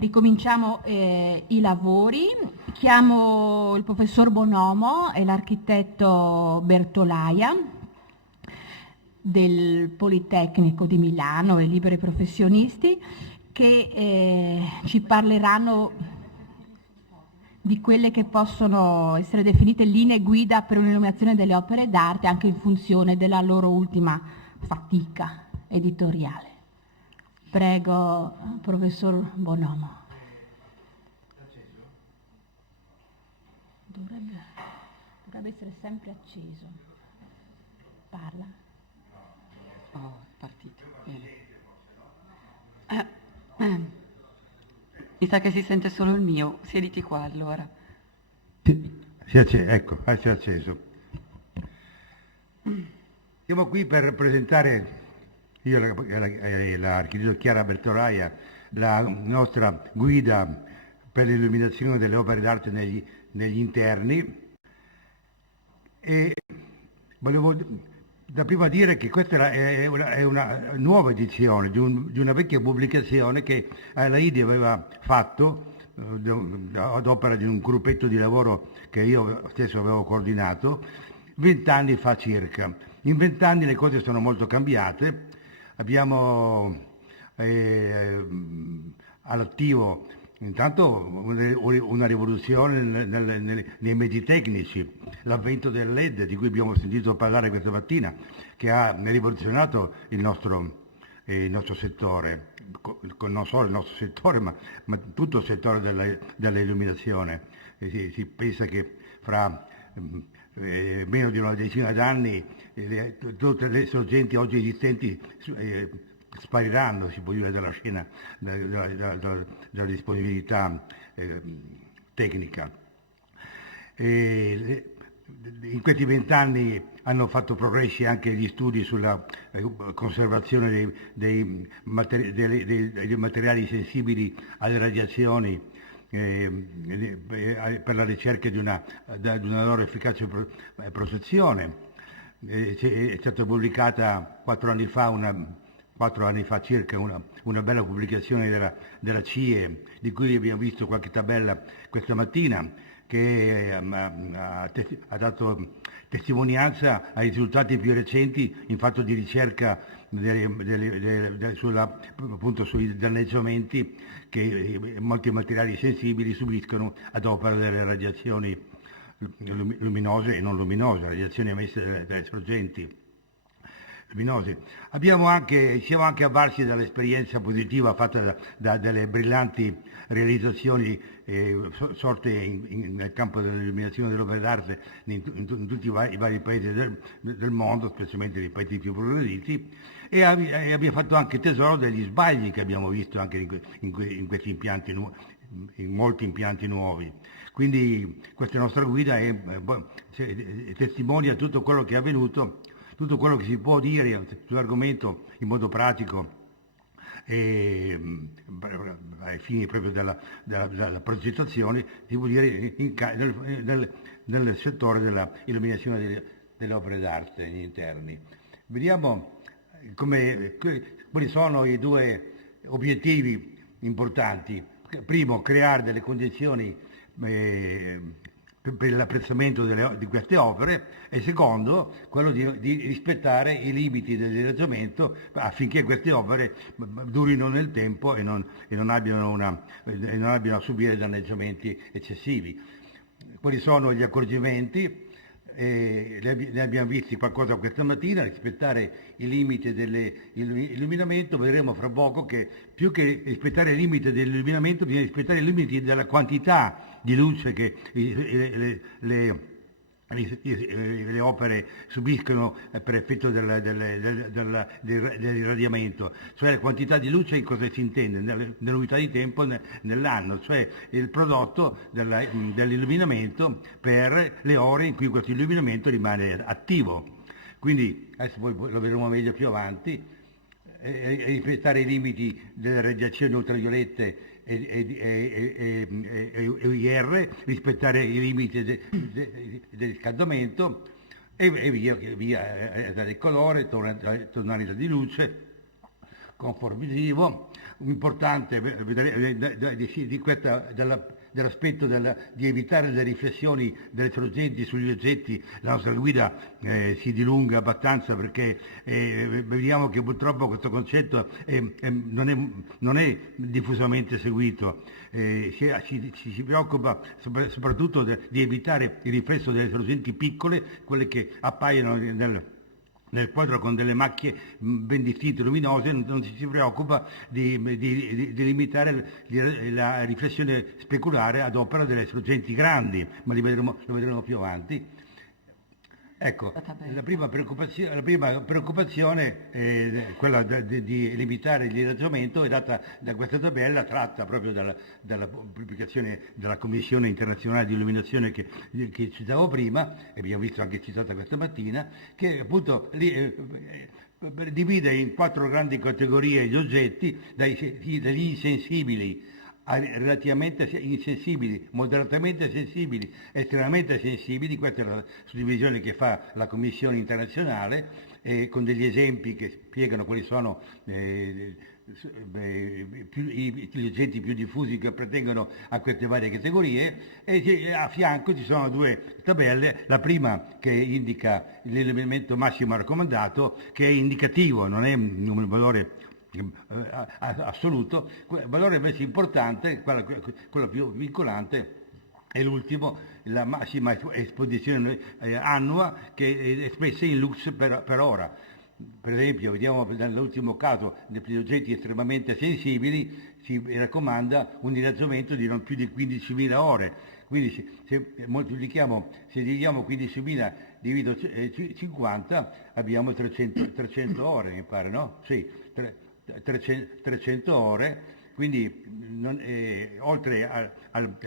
Ricominciamo i lavori. Chiamo il professor Bonomo e l'architetto Bertolaia del Politecnico di Milano e Liberi Professionisti che ci parleranno di quelle che possono essere definite linee guida per un'illuminazione delle opere d'arte anche in funzione della loro ultima fatica editoriale. Prego, professor Bonomo. Dovrebbe essere sempre acceso. Parla. Oh, è partito. Mi sa che si sente solo il mio. Siediti qua allora. Ecco, si è acceso. Siamo qui per presentare, io e l'architetto Chiara Bertolaia, la nostra guida per l'illuminazione delle opere d'arte negli interni, e volevo da prima dire che questa è una nuova edizione di una vecchia pubblicazione che la IDI aveva fatto ad opera di un gruppetto di lavoro che io stesso avevo coordinato 20 anni fa circa. In 20 anni le cose sono molto cambiate, abbiamo all'attivo intanto una rivoluzione nei mezzi tecnici, l'avvento del LED di cui abbiamo sentito parlare questa mattina, che ha rivoluzionato il nostro settore, non solo il nostro settore ma tutto il settore dell'illuminazione. Si pensa che fra meno di una decina d'anni tutte le sorgenti oggi esistenti spariranno, si può dire, dalla scena, dalla disponibilità tecnica. In questi 20 anni hanno fatto progressi anche gli studi sulla conservazione dei materiali sensibili alle radiazioni, per la ricerca di una loro efficace protezione. È stata pubblicata 4 anni fa circa una bella pubblicazione della CIE, di cui abbiamo visto qualche tabella questa mattina, che ha dato testimonianza ai risultati più recenti in fatto di ricerca appunto sui danneggiamenti che molti materiali sensibili subiscono ad opera delle radiazioni luminose e non luminose, radiazioni emesse dalle sorgenti luminose. Siamo anche avvalsi dall'esperienza positiva fatta da delle brillanti realizzazioni sorte nel campo dell'illuminazione delle opere d'arte in tutti i vari paesi del mondo, specialmente nei paesi più progrediti, e abbiamo fatto anche tesoro degli sbagli che abbiamo visto anche in questi impianti, in molti impianti nuovi. Quindi questa nostra guida testimonia tutto quello che è avvenuto, tutto quello che si può dire sull'argomento in modo pratico ai fini proprio della progettazione, si può dire nel settore della illuminazione delle opere d'arte negli interni. Vediamo quali sono i due obiettivi importanti. Primo, creare delle condizioni per l'apprezzamento di queste opere, e secondo, quello di rispettare i limiti del dirigimento affinché queste opere durino nel tempo e non abbiano a subire danneggiamenti eccessivi. Quali sono gli accorgimenti? Ne abbiamo visti qualcosa questa mattina: rispettare i limiti dell'illuminamento. Vedremo fra poco che più che rispettare i limiti dell'illuminamento bisogna rispettare i limiti della quantità di luce che le opere subiscono per effetto dell'irradiamento, cioè la quantità di luce. In cosa si intende? Nell'unità di tempo nell'anno, cioè il prodotto dell'illuminamento per le ore in cui questo illuminamento rimane attivo. Quindi adesso poi lo vedremo meglio più avanti. Rispettare i limiti delle radiazioni ultraviolette e IR, rispettare i limiti del riscaldamento e via, dare colore, tonalità di luce, conformitivo. Importante dell'aspetto di evitare le riflessioni delle sorgenti sugli oggetti. La nostra guida si dilunga abbastanza, perché vediamo che purtroppo questo concetto non è diffusamente seguito. Si preoccupa soprattutto di evitare il riflesso delle sorgenti piccole, quelle che appaiono nel quadro con delle macchie ben distinte, luminose. Non si preoccupa di limitare la riflessione speculare ad opera delle sorgenti grandi, ma lo vedremo più avanti. Ecco, la prima preoccupazione, quella di limitare il rilassamento, è data da questa tabella, tratta proprio dalla pubblicazione della Commissione Internazionale di Illuminazione che citavo prima, e abbiamo visto anche citata questa mattina, che appunto divide in 4 grandi categorie gli oggetti, dagli insensibili relativamente insensibili, moderatamente sensibili, estremamente sensibili. Questa è la suddivisione che fa la Commissione internazionale, con degli esempi che spiegano quali sono gli oggetti più diffusi che appartengono a queste varie categorie, e a fianco ci sono 2 tabelle. La prima che indica l'elemento massimo raccomandato, che è indicativo, non è un valore assoluto. Il valore invece importante, quello più vincolante, è l'ultimo, la massima esposizione annua, che è espressa in lux per ora. Per esempio, vediamo nell'ultimo caso, negli oggetti estremamente sensibili si raccomanda un dilazzamento di non più di 15.000 ore. Quindi se dividiamo 15.000 diviso 50, abbiamo 300 ore, mi pare, no? Sì, 300 ore, quindi oltre a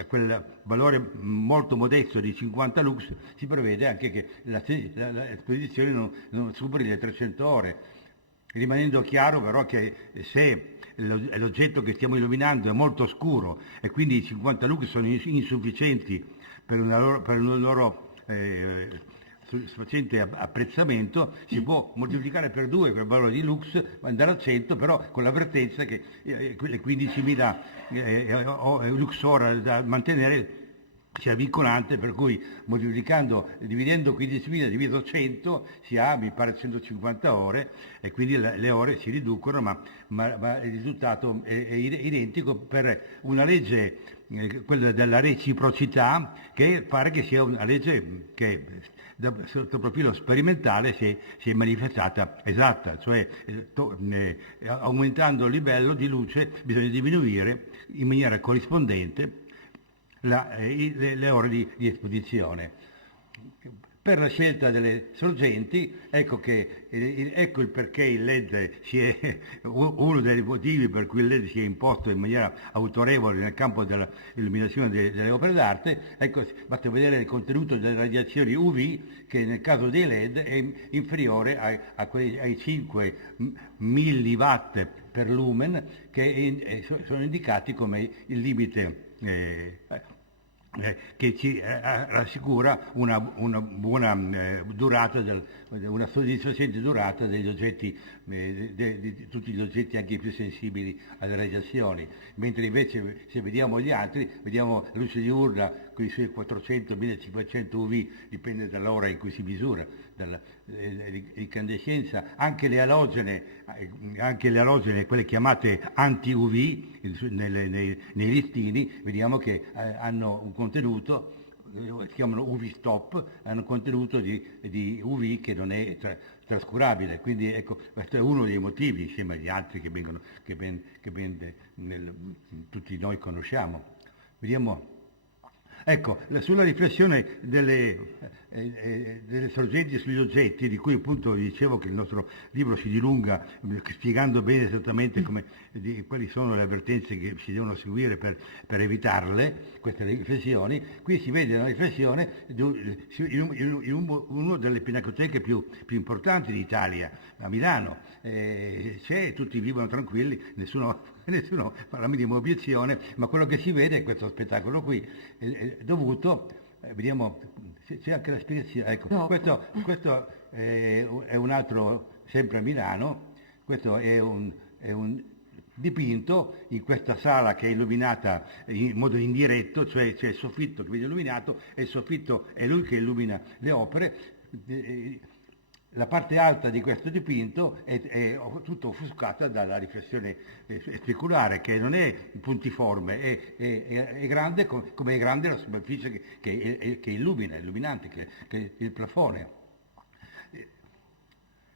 quel valore molto modesto di 50 lux, si prevede anche che l'esposizione non superi le 300 ore, rimanendo chiaro però che se l'oggetto che stiamo illuminando è molto scuro e quindi i 50 lux sono insufficienti per un loro sufficiente apprezzamento, si può moltiplicare per 2 quel valore di lux, andare a 100, però con l'avvertenza che le 15.000 lux ora da mantenere sia vincolante, per cui dividendo 15.000 diviso 100 si ha, mi pare, 150 ore, e quindi le ore si riducono, ma il risultato è identico per una legge, quella della reciprocità, che pare che sia una legge che sotto profilo sperimentale si è manifestata esatta, cioè aumentando il livello di luce bisogna diminuire in maniera corrispondente le ore di esposizione. Per la scelta delle sorgenti, ecco il perché il LED uno dei motivi per cui il LED si è imposto in maniera autorevole nel campo dell'illuminazione delle opere d'arte. Ecco, basta vedere il contenuto delle radiazioni UV, che nel caso dei LED è inferiore ai 5 milliwatt per lumen, che sono indicati come il limite che ci rassicura una buona durata, una soddisfacente durata degli oggetti, di tutti gli oggetti anche più sensibili alle radiazioni. Mentre invece, se vediamo gli altri, vediamo la luce diurna con i suoi 400-1500 UV, dipende dall'ora in cui si misura, l'incandescenza. Anche le alogene, quelle chiamate anti-UV, nei listini, vediamo che hanno un contenuto, si chiamano UV stop, hanno un contenuto di UV che non è trascurabile. Quindi ecco, questo è uno dei motivi, insieme agli altri che tutti noi conosciamo. Vediamo. Ecco, sulla riflessione delle sorgenti sugli oggetti, di cui appunto dicevo che il nostro libro si dilunga spiegando bene esattamente quali sono le avvertenze che si devono seguire per evitarle, queste riflessioni. Qui si vede una riflessione in una delle pinacoteche più importanti d'Italia, a Milano. Tutti vivono tranquilli, nessuno fa la minima obiezione, ma quello che si vede è questo spettacolo qui, è dovuto, vediamo, c'è anche la spiegazione, ecco, no. Questo è un altro, sempre a Milano, questo è è un dipinto in questa sala che è illuminata in modo indiretto, cioè c'è il soffitto che viene illuminato e il soffitto è lui che illumina le opere. La parte alta di questo dipinto è tutto offuscata dalla riflessione speculare, che non è puntiforme, è grande come è grande la superficie che illumina, illuminante, che è il plafone.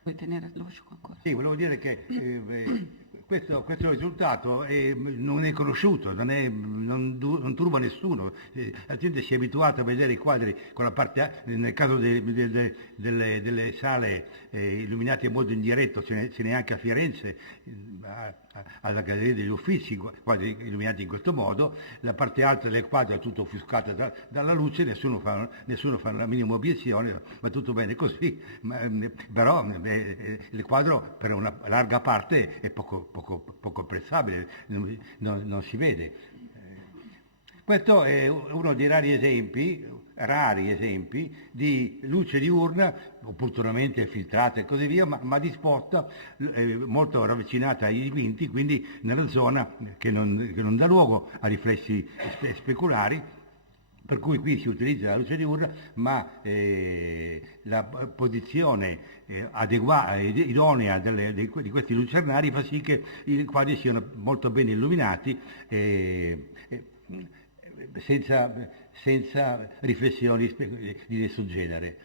Puoi tenere l'oscico ancora? Sì, volevo dire che questo risultato non è conosciuto, non turba nessuno. La gente si è abituata a vedere i quadri con la parte, nel caso delle sale illuminate in modo indiretto, ce n'è anche a Firenze, alla Galleria degli Uffizi, quadri illuminati in questo modo. La parte alta del quadro è tutto offuscata dalla luce, nessuno fa la minima obiezione, va tutto bene così, però il quadro per una larga parte è poco apprezzabile, non si vede. Questo è uno dei rari esempi di luce diurna, opportunamente filtrata e così via, ma disposta molto ravvicinata ai dipinti, quindi nella zona che non dà luogo a riflessi speculari. Per cui qui si utilizza la luce diurna, ma la posizione idonea di questi lucernari fa sì che i quadri siano molto ben illuminati, senza riflessioni di nessun genere.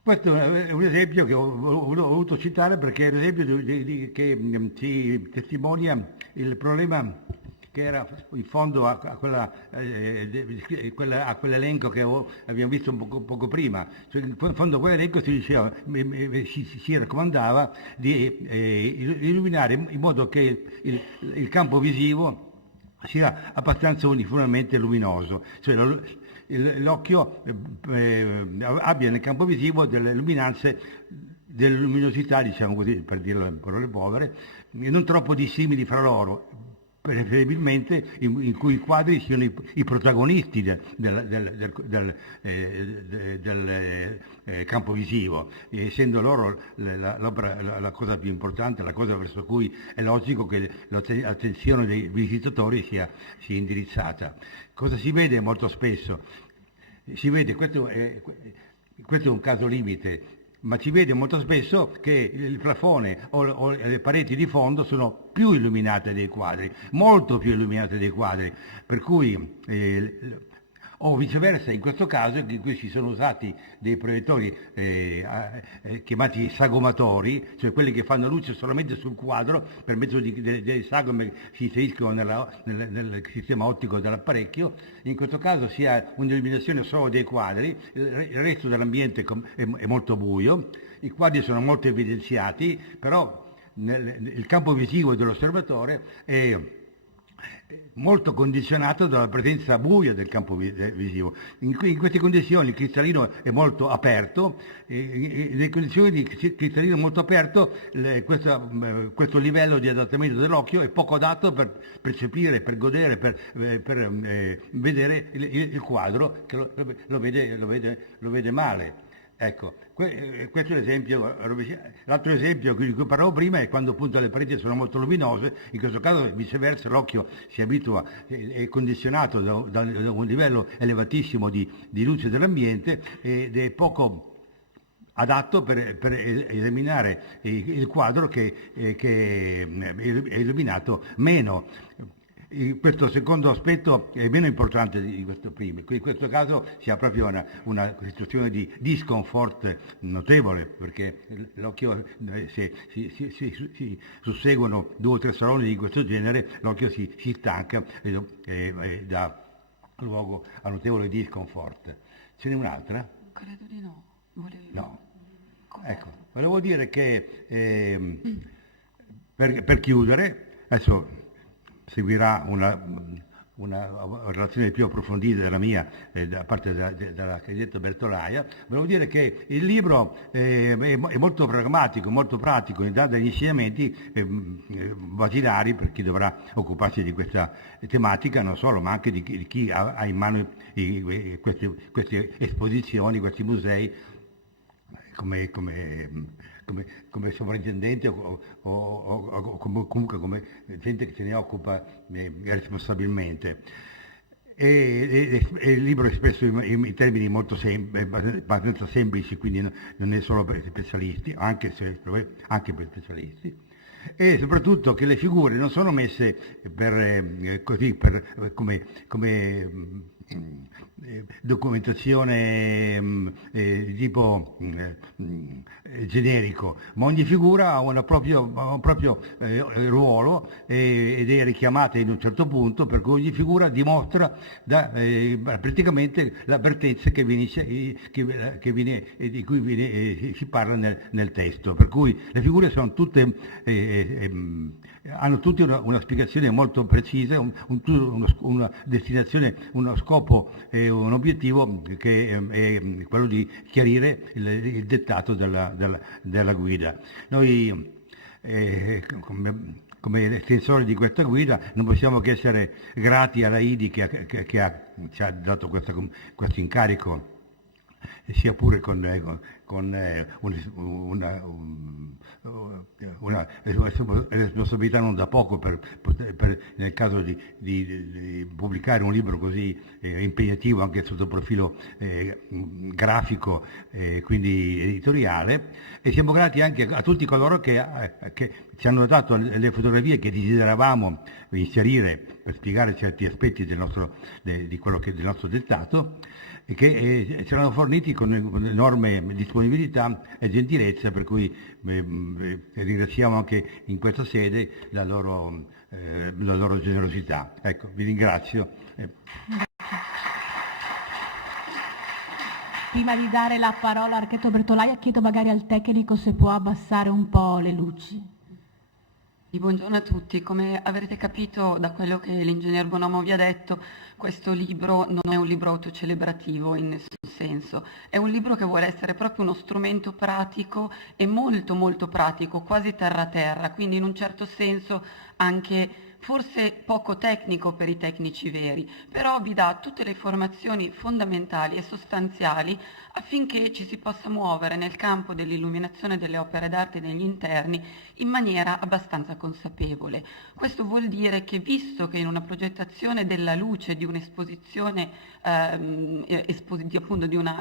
Questo è un esempio che ho voluto citare perché è un esempio che ci testimonia il problema che era in fondo a quell'elenco che abbiamo visto poco prima. Cioè, in fondo a quell'elenco si raccomandava di illuminare in modo che il campo visivo sia abbastanza uniformemente luminoso, cioè l'occhio abbia nel campo visivo delle luminanze, delle luminosità, diciamo così, per dirlo in parole povere, non troppo dissimili fra loro, preferibilmente in cui i quadri siano i protagonisti del campo visivo, essendo loro la cosa più importante, la cosa verso cui è logico che l'attenzione dei visitatori sia indirizzata. Cosa si vede molto spesso? Si vede, questo è un caso limite, ma si vede molto spesso che il plafone o le pareti di fondo sono più illuminate dei quadri, molto più illuminate dei quadri, per cui o viceversa, in questo caso in cui si sono usati dei proiettori chiamati sagomatori, cioè quelli che fanno luce solamente sul quadro per mezzo delle sagome che si inseriscono nel sistema ottico dell'apparecchio. In questo caso si ha un'illuminazione solo dei quadri, il resto dell'ambiente è molto buio, i quadri sono molto evidenziati, però il campo visivo dell'osservatore è molto condizionato dalla presenza buia del campo visivo. In queste condizioni il cristallino è molto aperto, nelle condizioni di cristallino molto aperto questo livello di adattamento dell'occhio è poco adatto per percepire, per godere, per vedere il quadro, che lo vede male. Ecco, questo è l'esempio. L'altro esempio di cui parlavo prima è quando appunto le pareti sono molto luminose, in questo caso viceversa l'occhio si abitua, è condizionato da un livello elevatissimo di luce dell'ambiente ed è poco adatto per esaminare il quadro che è illuminato meno. Questo secondo aspetto è meno importante di questo primo. In questo caso si ha proprio una situazione di discomfort notevole, perché l'occhio, se si susseguono 2 o 3 saloni di questo genere, l'occhio si stanca e dà luogo a notevole discomfort. Ce n'è un'altra? Credo di no. No. Ecco, volevo dire che per chiudere, adesso seguirà una relazione più approfondita della mia, da parte dell'architetto Bertolaia. Volevo dire che il libro è molto pragmatico, molto pratico, dà degli insegnamenti basilari per chi dovrà occuparsi di questa tematica, non solo, ma anche di chi ha in mano queste esposizioni, questi musei, come come sovrintendente o comunque come gente che se ne occupa responsabilmente. Il libro è espresso in termini molto abbastanza semplici, quindi non è solo per specialisti, anche per specialisti, e soprattutto che le figure non sono messe come documentazione di tipo generico, ma ogni figura ha un proprio ruolo ed è richiamata in un certo punto, per cui ogni figura dimostra praticamente l'avvertenza di cui si parla nel testo, per cui le figure sono hanno tutte una spiegazione molto precisa, una destinazione, uno scopo e un obiettivo che è quello di chiarire il dettato della guida. Noi come estensori di questa guida non possiamo che essere grati alla IDI che ci ha dato questo incarico, sia pure con una responsabilità non da poco nel caso di pubblicare un libro così impegnativo anche sotto il profilo grafico, quindi editoriale, e siamo grati anche a tutti coloro che ci hanno dato le fotografie che desideravamo inserire per spiegare certi aspetti del nostro dettato, e che ci erano forniti con enorme disponibilità e gentilezza, per cui ringraziamo anche in questa sede la loro generosità. Ecco, vi ringrazio. Prima di dare la parola all'architetto Bertolaia, chiedo magari al tecnico se può abbassare un po' le luci. Buongiorno a tutti. Come avrete capito da quello che l'ingegner Bonomo vi ha detto, questo libro non è un libro autocelebrativo in nessun senso, è un libro che vuole essere proprio uno strumento pratico e molto molto pratico, quasi terra terra, quindi in un certo senso anche forse poco tecnico per i tecnici veri, però vi dà tutte le informazioni fondamentali e sostanziali affinché ci si possa muovere nel campo dell'illuminazione delle opere d'arte negli interni in maniera abbastanza consapevole. Questo vuol dire che, visto che in una progettazione della luce di un'esposizione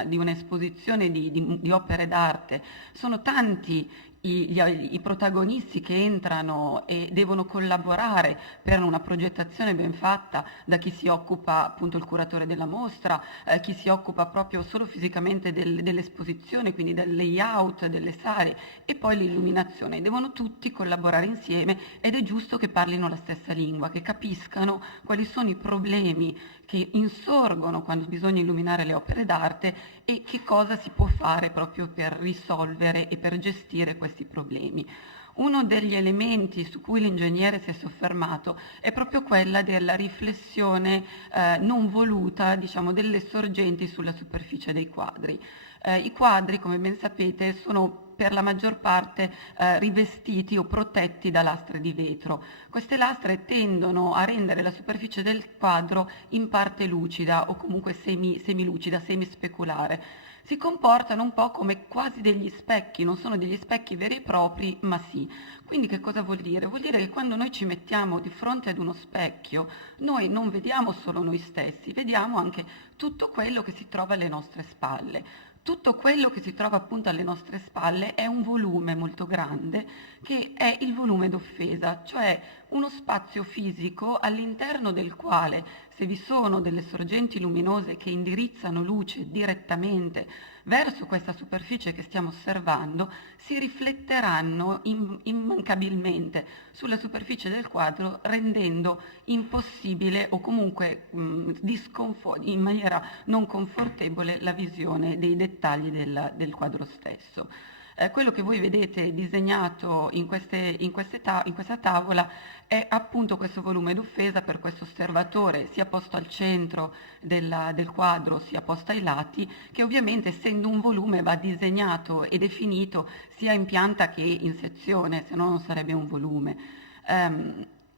di un'esposizione di opere d'arte sono tanti i protagonisti che entrano e devono collaborare per una progettazione ben fatta, da chi si occupa, appunto, il curatore della mostra, chi si occupa proprio solo fisicamente dell'esposizione, quindi del layout delle sale, e poi l'illuminazione. Devono tutti collaborare insieme ed è giusto che parlino la stessa lingua, che capiscano quali sono i problemi che insorgono quando bisogna illuminare le opere d'arte e che cosa si può fare proprio per risolvere e per gestire questi problemi. Uno degli elementi su cui l'ingegnere si è soffermato è proprio quella della riflessione non voluta, diciamo, delle sorgenti sulla superficie dei quadri. I quadri, come ben sapete, sono per la maggior parte rivestiti o protetti da lastre di vetro. Queste lastre tendono a rendere la superficie del quadro in parte lucida o comunque semilucida, semispeculare. Si comportano un po' come quasi degli specchi, non sono degli specchi veri e propri, ma sì. Quindi che cosa vuol dire? Vuol dire che quando noi ci mettiamo di fronte ad uno specchio, noi non vediamo solo noi stessi, vediamo anche tutto quello che si trova alle nostre spalle. Tutto quello che si trova appunto alle nostre spalle è un volume molto grande, che è il volume d'offesa, cioè uno spazio fisico all'interno del quale, se vi sono delle sorgenti luminose che indirizzano luce direttamente verso questa superficie che stiamo osservando, si rifletteranno immancabilmente sulla superficie del quadro, rendendo impossibile o comunque in maniera non confortevole la visione dei dettagli del quadro stesso. Quello che voi vedete disegnato in questa tavola è appunto questo volume d'offesa per questo osservatore, sia posto al centro del quadro sia posto ai lati, che ovviamente, essendo un volume, va disegnato e definito sia in pianta che in sezione, se no non sarebbe un volume.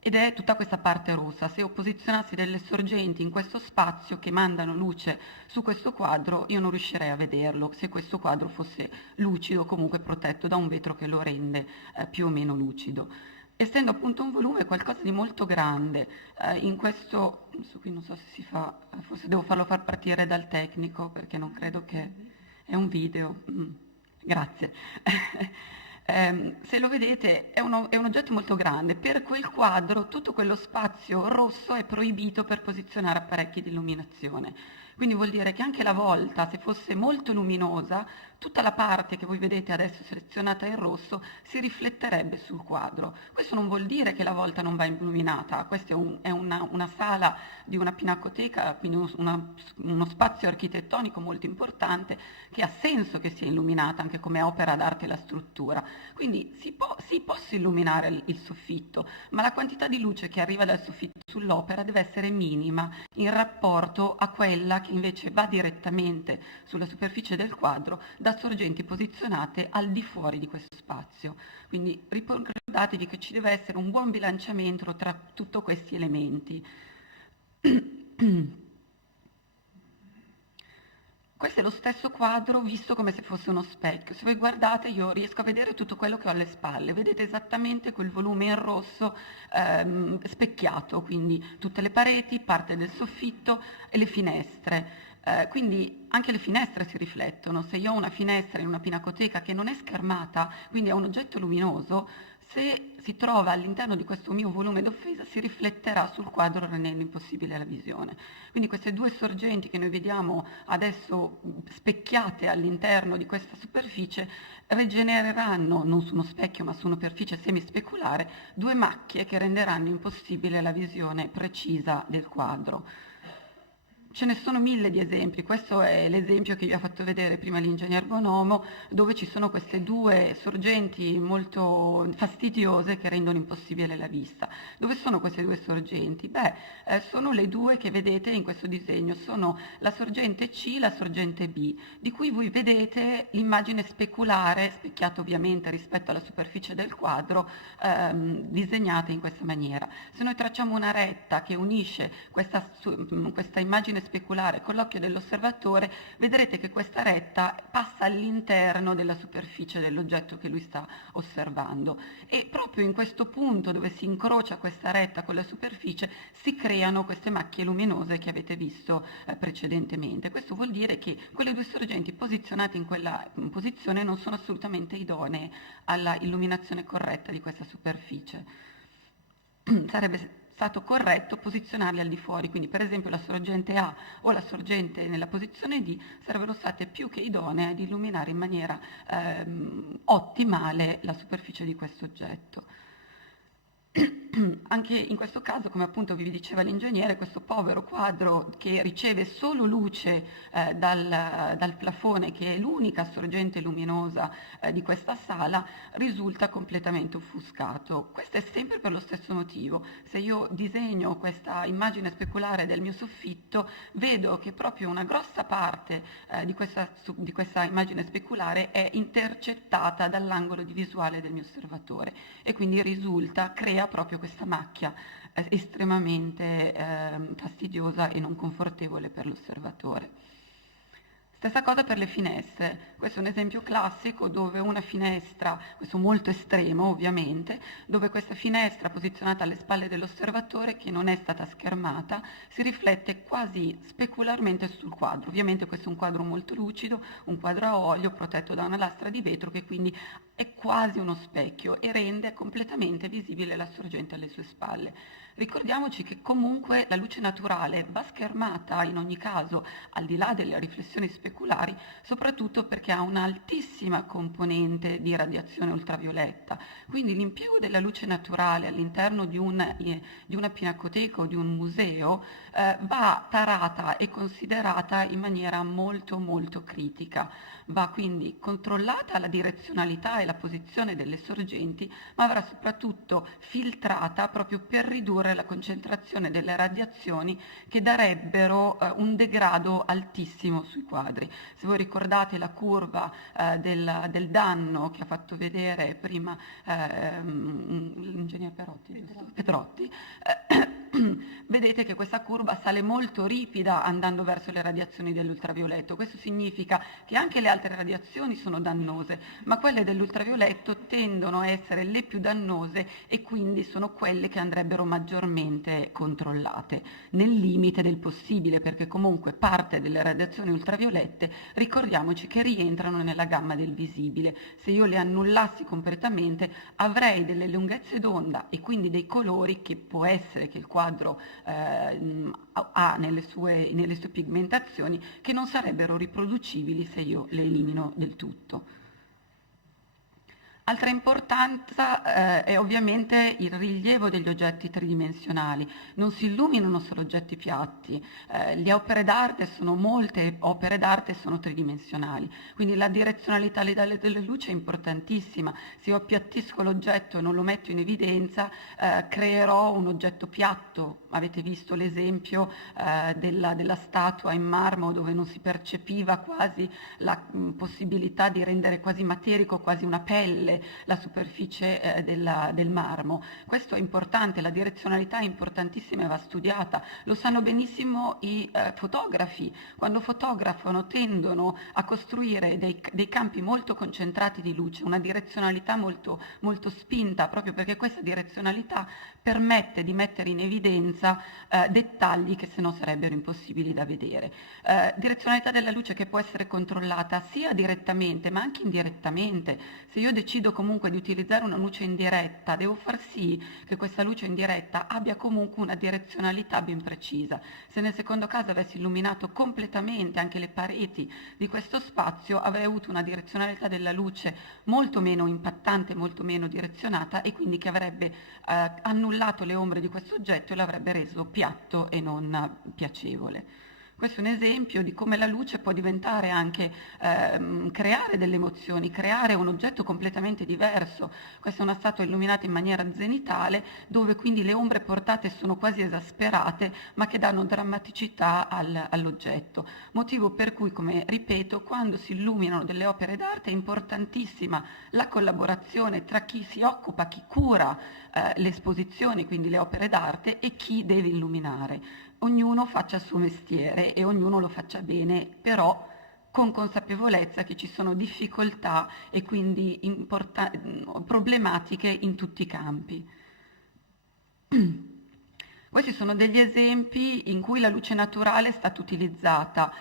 ed è tutta questa parte rossa. Se io posizionassi delle sorgenti in questo spazio che mandano luce su questo quadro, io non riuscirei a vederlo se questo quadro fosse lucido, comunque protetto da un vetro che lo rende più o meno lucido. Essendo appunto un volume qualcosa di molto grande, in questo, su qui non so se si fa, forse devo farlo far partire dal tecnico perché non credo che è un video. Grazie. Se lo vedete è un oggetto molto grande, per quel quadro tutto quello spazio rosso è proibito per posizionare apparecchi di illuminazione. Quindi vuol dire che anche la volta, se fosse molto luminosa, tutta la parte che voi vedete adesso selezionata in rosso si rifletterebbe sul quadro. Questo non vuol dire che la volta non va illuminata, questo è una sala di una pinacoteca, quindi uno spazio architettonico molto importante che ha senso che sia illuminata anche come opera d'arte la struttura. Quindi si può illuminare il soffitto, ma la quantità di luce che arriva dal soffitto sull'opera deve essere minima in rapporto a quella che invece va direttamente sulla superficie del quadro da sorgenti posizionate al di fuori di questo spazio. Quindi ricordatevi che ci deve essere un buon bilanciamento tra tutti questi elementi. Questo è lo stesso quadro visto come se fosse uno specchio. Se voi guardate io riesco a vedere tutto quello che ho alle spalle, vedete esattamente quel volume in rosso specchiato, quindi tutte le pareti, parte del soffitto e le finestre. Quindi anche le finestre si riflettono. Se io ho una finestra in una pinacoteca che non è schermata, quindi è un oggetto luminoso, se si trova all'interno di questo mio volume d'offesa si rifletterà sul quadro rendendo impossibile la visione. Quindi queste due sorgenti che noi vediamo adesso specchiate all'interno di questa superficie rigenereranno, non su uno specchio ma su una superficie semispeculare, due macchie che renderanno impossibile la visione precisa del quadro. Ce ne sono mille di esempi, questo è l'esempio che vi ha fatto vedere prima l'ingegner Bonomo, dove ci sono queste due sorgenti molto fastidiose che rendono impossibile la vista. Dove sono queste due sorgenti? Sono le due che vedete in questo disegno, sono la sorgente C e la sorgente B, di cui voi vedete l'immagine speculare, specchiata ovviamente rispetto alla superficie del quadro, disegnata in questa maniera. Se noi tracciamo una retta che unisce questa immagine speculare con l'occhio dell'osservatore, vedrete che questa retta passa all'interno della superficie dell'oggetto che lui sta osservando e proprio in questo punto dove si incrocia questa retta con la superficie si creano queste macchie luminose che avete visto precedentemente. Questo vuol dire che quelle due sorgenti posizionate in quella posizione non sono assolutamente idonee alla illuminazione corretta di questa superficie. Sarebbe stato corretto posizionarli al di fuori, quindi per esempio la sorgente A o la sorgente nella posizione D sarebbero state più che idonee ad illuminare in maniera ottimale la superficie di questo oggetto. Anche in questo caso, come appunto vi diceva l'ingegnere, questo povero quadro che riceve solo luce dal plafone, che è l'unica sorgente luminosa di questa sala, risulta completamente offuscato. Questo è sempre per lo stesso motivo. Se io disegno questa immagine speculare del mio soffitto, vedo che proprio una grossa parte di questa immagine speculare è intercettata dall'angolo di visuale del mio osservatore e quindi crea proprio questa macchia estremamente fastidiosa e non confortevole per l'osservatore. Stessa cosa per le finestre, questo è un esempio classico dove una finestra, questo molto estremo ovviamente, dove questa finestra posizionata alle spalle dell'osservatore che non è stata schermata si riflette quasi specularmente sul quadro. Ovviamente questo è un quadro molto lucido, un quadro a olio protetto da una lastra di vetro che quindi è quasi uno specchio e rende completamente visibile la sorgente alle sue spalle. Ricordiamoci che comunque la luce naturale va schermata in ogni caso al di là delle riflessioni speculari, soprattutto perché ha un'altissima componente di radiazione ultravioletta. Quindi l'impiego della luce naturale all'interno di una pinacoteca o di un museo va tarata e considerata in maniera molto molto critica. Va quindi controllata la direzionalità e la posizione delle sorgenti, ma avrà soprattutto filtrata proprio per ridurre ridurre la concentrazione delle radiazioni che darebbero un degrado altissimo sui quadri. Se voi ricordate la curva del danno che ha fatto vedere prima l'ingegner Petrotti, vedete che questa curva sale molto ripida andando verso le radiazioni dell'ultravioletto. Questo significa che anche le altre radiazioni sono dannose, ma quelle dell'ultravioletto tendono a essere le più dannose e quindi sono quelle che andrebbero maggiormente controllate, nel limite del possibile, perché comunque parte delle radiazioni ultraviolette, ricordiamoci che rientrano nella gamma del visibile. Se io le annullassi completamente avrei delle lunghezze d'onda e quindi dei colori che può essere che il quadro ha nelle sue pigmentazioni, che non sarebbero riproducibili se io le elimino del tutto. Altra importanza è ovviamente il rilievo degli oggetti tridimensionali. Non si illuminano solo oggetti piatti, le opere d'arte molte opere d'arte sono tridimensionali, quindi la direzionalità della luce è importantissima. Se io appiattisco l'oggetto e non lo metto in evidenza, creerò un oggetto piatto. Avete visto l'esempio della statua in marmo, dove non si percepiva quasi la possibilità di rendere quasi materico, quasi una pelle, la superficie del marmo. Questo è importante, la direzionalità è importantissima e va studiata. Lo sanno benissimo i fotografi. Quando fotografano tendono a costruire dei campi molto concentrati di luce, una direzionalità molto, molto spinta, proprio perché questa direzionalità permette di mettere in evidenza dettagli che se no sarebbero impossibili da vedere. Direzionalità della luce che può essere controllata sia direttamente ma anche indirettamente. Se io decido comunque di utilizzare una luce indiretta, devo far sì che questa luce indiretta abbia comunque una direzionalità ben precisa. Se nel secondo caso avessi illuminato completamente anche le pareti di questo spazio, avrei avuto una direzionalità della luce molto meno impattante, molto meno direzionata, e quindi che avrebbe annullato le ombre di questo oggetto e l'avrebbe reso piatto e non piacevole. Questo è un esempio di come la luce può diventare anche, creare delle emozioni, creare un oggetto completamente diverso. Questa è una statua illuminata in maniera zenitale, dove quindi le ombre portate sono quasi esasperate, ma che danno drammaticità all'oggetto. Motivo per cui, come ripeto, quando si illuminano delle opere d'arte è importantissima la collaborazione tra chi si occupa, chi cura le esposizioni, quindi le opere d'arte, e chi deve illuminare. Ognuno faccia il suo mestiere e ognuno lo faccia bene, però con consapevolezza che ci sono difficoltà e quindi problematiche in tutti i campi. Questi sono degli esempi in cui la luce naturale è stata utilizzata.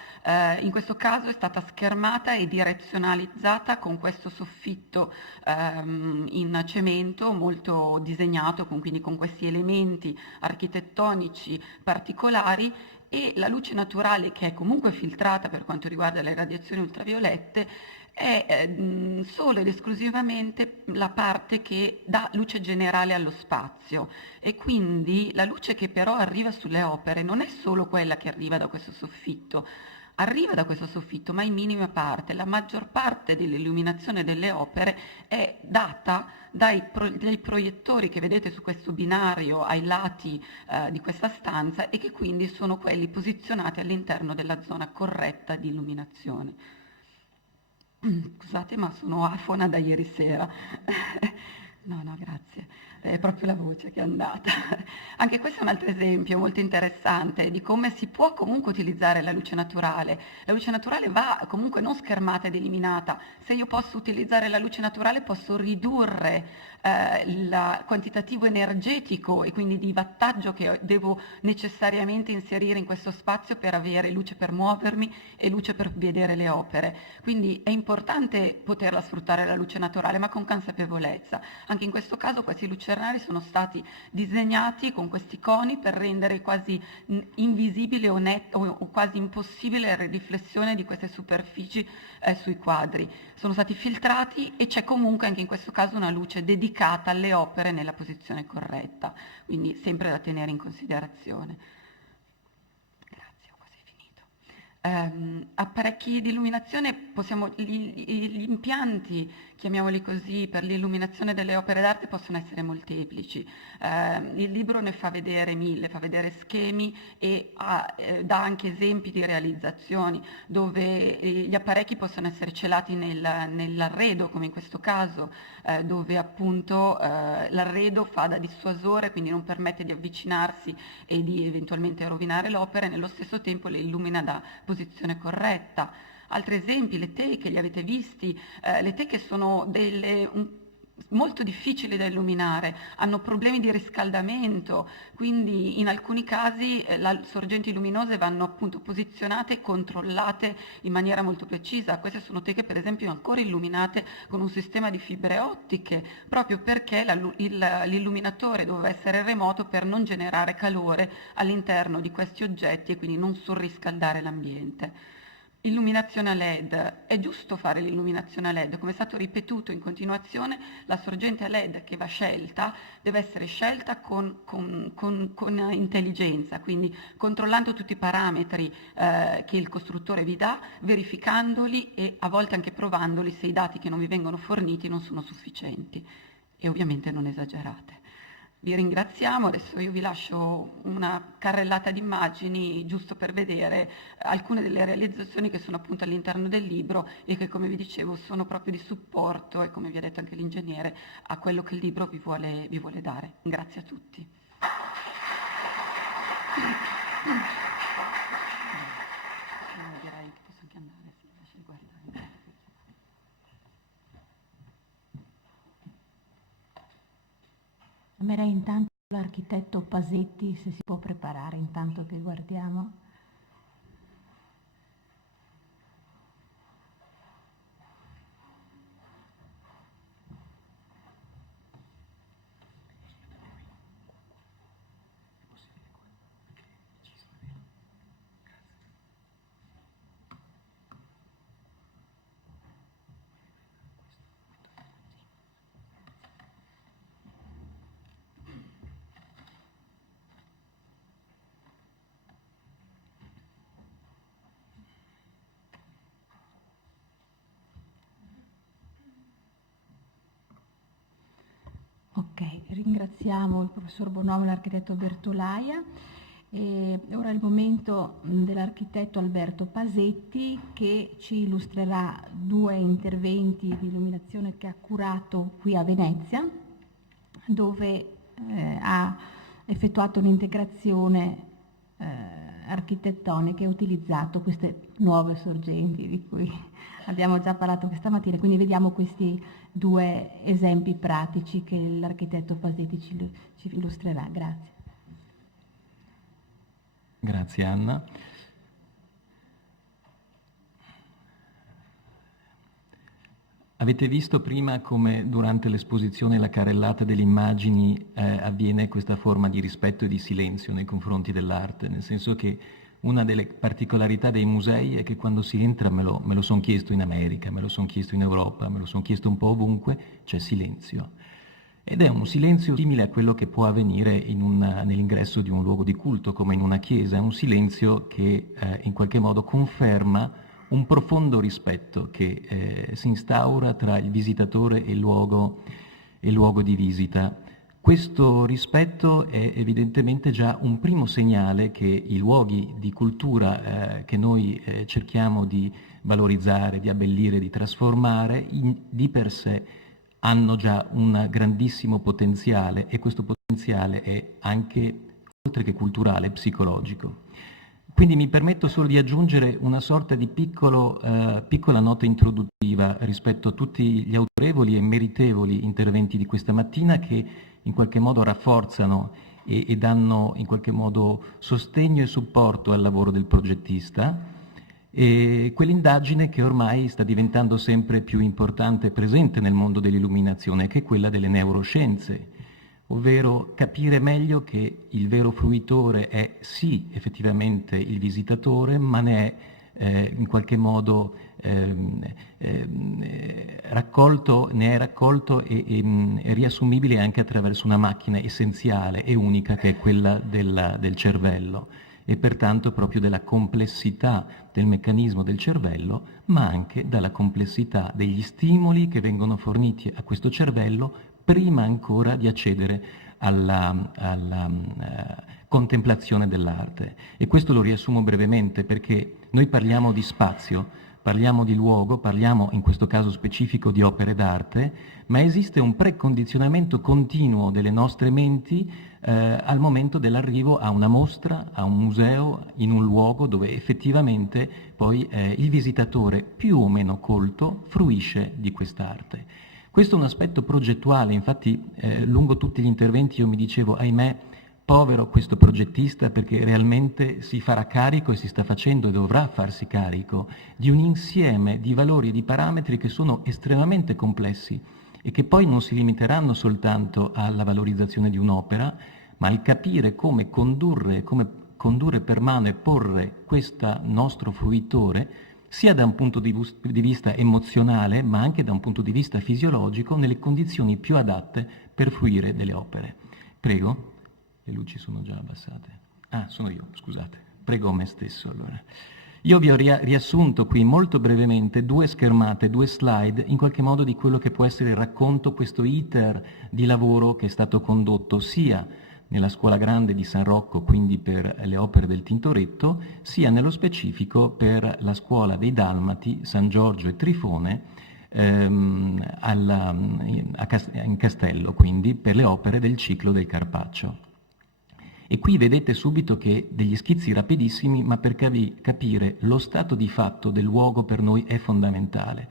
In questo caso è stata schermata e direzionalizzata con questo soffitto in cemento molto disegnato, quindi con questi elementi architettonici particolari, e la luce naturale, che è comunque filtrata per quanto riguarda le radiazioni ultraviolette, è solo ed esclusivamente la parte che dà luce generale allo spazio, e quindi la luce che però arriva sulle opere non è solo quella che arriva da questo soffitto, ma in minima parte. La maggior parte dell'illuminazione delle opere è data dai proiettori che vedete su questo binario ai lati di questa stanza, e che quindi sono quelli posizionati all'interno della zona corretta di illuminazione. Scusate, ma sono afona da ieri sera. No, grazie. È proprio la voce che è andata. Anche questo è un altro esempio molto interessante di come si può comunque utilizzare la luce naturale. La luce naturale va comunque non schermata ed eliminata. Se io posso utilizzare la luce naturale, posso ridurre il quantitativo energetico e quindi di wattaggio che devo necessariamente inserire in questo spazio per avere luce per muovermi e luce per vedere le opere. Quindi è importante poterla sfruttare la luce naturale, ma con consapevolezza. Anche in questo caso questi lucernari sono stati disegnati con questi coni per rendere quasi invisibile o quasi impossibile la riflessione di queste superfici sui quadri. Sono stati filtrati e c'è comunque anche in questo caso una luce dedicata alle opere nella posizione corretta, quindi sempre da tenere in considerazione. Grazie, ho quasi finito. Apparecchi di illuminazione, gli impianti, chiamiamoli così, per l'illuminazione delle opere d'arte possono essere molteplici. Il libro ne fa vedere 1000, fa vedere schemi e dà anche esempi di realizzazioni dove gli apparecchi possono essere celati nell'arredo, come in questo caso, dove appunto l'arredo fa da dissuasore, quindi non permette di avvicinarsi e di eventualmente rovinare l'opera, e nello stesso tempo le illumina da posizione corretta. Altri esempi, le teche, li avete visti, le teche sono molto difficili da illuminare, hanno problemi di riscaldamento, quindi in alcuni casi le sorgenti luminose vanno appunto posizionate e controllate in maniera molto precisa. Queste sono teche per esempio ancora illuminate con un sistema di fibre ottiche, proprio perché l'illuminatore doveva essere remoto per non generare calore all'interno di questi oggetti e quindi non surriscaldare l'ambiente. Illuminazione a LED, è giusto fare l'illuminazione a LED, come è stato ripetuto in continuazione, la sorgente a LED che va scelta deve essere scelta con intelligenza, quindi controllando tutti i parametri che il costruttore vi dà, verificandoli e a volte anche provandoli se i dati che non vi vengono forniti non sono sufficienti e ovviamente non esagerate. Vi ringraziamo, adesso io vi lascio una carrellata di immagini giusto per vedere alcune delle realizzazioni che sono appunto all'interno del libro e che, come vi dicevo, sono proprio di supporto e, come vi ha detto anche l'ingegnere, a quello che il libro vi vuole dare. Grazie a tutti. Direi che posso anche andare, sì, lasci guardare. Amerei intanto l'architetto Pasetti, se si può preparare intanto che guardiamo. Ok, ringraziamo il professor Bonomo e l'architetto Bertolaia. E ora è il momento dell'architetto Alberto Pasetti che ci illustrerà 2 interventi di illuminazione che ha curato qui a Venezia, dove ha effettuato un'integrazione architettonica e utilizzato queste nuove sorgenti di cui abbiamo già parlato questa mattina. Quindi vediamo questi 2 esempi pratici che l'architetto Pasetti ci illustrerà. Grazie. Grazie Anna. Avete visto prima come durante l'esposizione e la carrellata delle immagini avviene questa forma di rispetto e di silenzio nei confronti dell'arte, nel senso che una delle particolarità dei musei è che quando si entra, me lo son chiesto in America, me lo son chiesto in Europa, me lo son chiesto un po' ovunque, c'è silenzio. Ed è un silenzio simile a quello che può avvenire nell'ingresso di un luogo di culto, come in una chiesa, è un silenzio che in qualche modo conferma un profondo rispetto che si instaura tra il visitatore e il luogo di visita. Questo rispetto è evidentemente già un primo segnale che i luoghi di cultura che noi cerchiamo di valorizzare, di abbellire, di trasformare, di per sé hanno già un grandissimo potenziale, e questo potenziale è anche, oltre che culturale, psicologico. Quindi mi permetto solo di aggiungere una sorta di piccola nota introduttiva rispetto a tutti gli autorevoli e meritevoli interventi di questa mattina, che in qualche modo rafforzano e danno in qualche modo sostegno e supporto al lavoro del progettista, e quell'indagine che ormai sta diventando sempre più importante e presente nel mondo dell'illuminazione, che è quella delle neuroscienze, ovvero capire meglio che il vero fruitore è sì effettivamente il visitatore, ma ne è in qualche modo raccolto e riassumibile anche attraverso una macchina essenziale e unica che è quella del cervello. e pertanto proprio della complessità del meccanismo del cervello, ma anche dalla complessità degli stimoli che vengono forniti a questo cervello prima ancora di accedere alla contemplazione dell'arte. E questo lo riassumo brevemente perché noi parliamo di spazio, parliamo di luogo, parliamo in questo caso specifico di opere d'arte, ma esiste un precondizionamento continuo delle nostre menti al momento dell'arrivo a una mostra, a un museo, in un luogo dove effettivamente poi il visitatore più o meno colto fruisce di quest'arte. Questo è un aspetto progettuale, infatti lungo tutti gli interventi io mi dicevo, ahimè, povero questo progettista perché realmente si farà carico e si sta facendo e dovrà farsi carico di un insieme di valori e di parametri che sono estremamente complessi e che poi non si limiteranno soltanto alla valorizzazione di un'opera, ma al capire come condurre per mano e porre questo nostro fruitore sia da un punto di vista emozionale, ma anche da un punto di vista fisiologico, nelle condizioni più adatte per fruire delle opere. Prego. Le luci sono già abbassate. Ah, sono io, scusate. Prego me stesso allora. Io vi ho riassunto qui molto brevemente 2 schermate, 2 slide, in qualche modo di quello che può essere il racconto, questo iter di lavoro che è stato condotto sia nella Scuola Grande di San Rocco, quindi per le opere del Tintoretto, sia nello specifico per la Scuola dei Dalmati, San Giorgio e Trifone, in Castello, quindi per le opere del ciclo del Carpaccio. E qui vedete subito che degli schizzi rapidissimi, ma per capire lo stato di fatto del luogo per noi è fondamentale.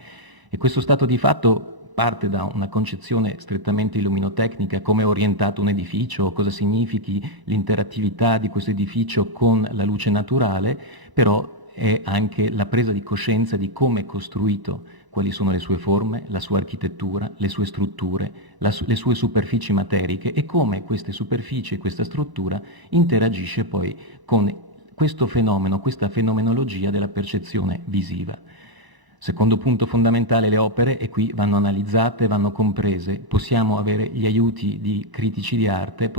E questo stato di fatto parte da una concezione strettamente illuminotecnica, come è orientato un edificio, cosa significhi l'interattività di questo edificio con la luce naturale, però è anche la presa di coscienza di come è costruito, quali sono le sue forme, la sua architettura, le sue strutture, le sue superfici materiche e come queste superfici e questa struttura interagisce poi con questo fenomeno, questa fenomenologia della percezione visiva. Secondo punto fondamentale, le opere, e qui vanno analizzate, vanno comprese. Possiamo avere gli aiuti di critici di arte,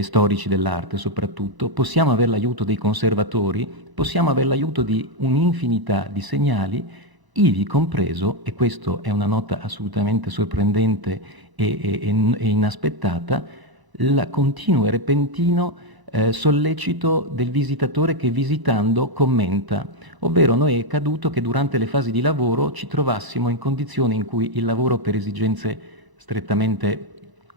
storici dell'arte soprattutto, possiamo avere l'aiuto dei conservatori, possiamo avere l'aiuto di un'infinità di segnali, ivi compreso, e questa è una nota assolutamente sorprendente e inaspettata, il continuo e repentino sollecito del visitatore che visitando commenta, ovvero noi è accaduto che durante le fasi di lavoro ci trovassimo in condizioni in cui il lavoro per esigenze strettamente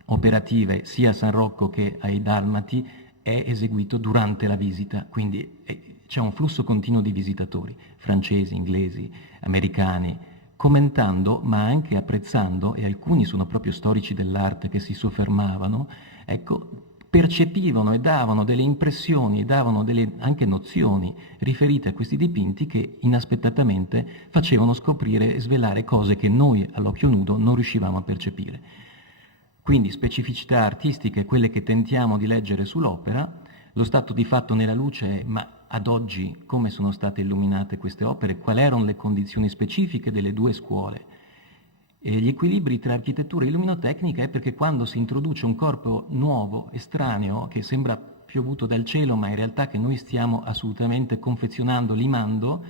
operative sia a San Rocco che ai Dalmati è eseguito durante la visita, quindi c'è un flusso continuo di visitatori, francesi, inglesi, americani, commentando ma anche apprezzando, e alcuni sono proprio storici dell'arte che si soffermavano, ecco, percepivano e davano delle impressioni, davano delle anche nozioni riferite a questi dipinti che inaspettatamente facevano scoprire e svelare cose che noi all'occhio nudo non riuscivamo a percepire. Quindi specificità artistiche, quelle che tentiamo di leggere sull'opera, lo stato di fatto nella luce è ma ad oggi come sono state illuminate queste opere, quali erano le condizioni specifiche delle 2 scuole. E gli equilibri tra architettura e illuminotecnica è perché quando si introduce un corpo nuovo, estraneo, che sembra piovuto dal cielo, ma in realtà che noi stiamo assolutamente confezionando, limando,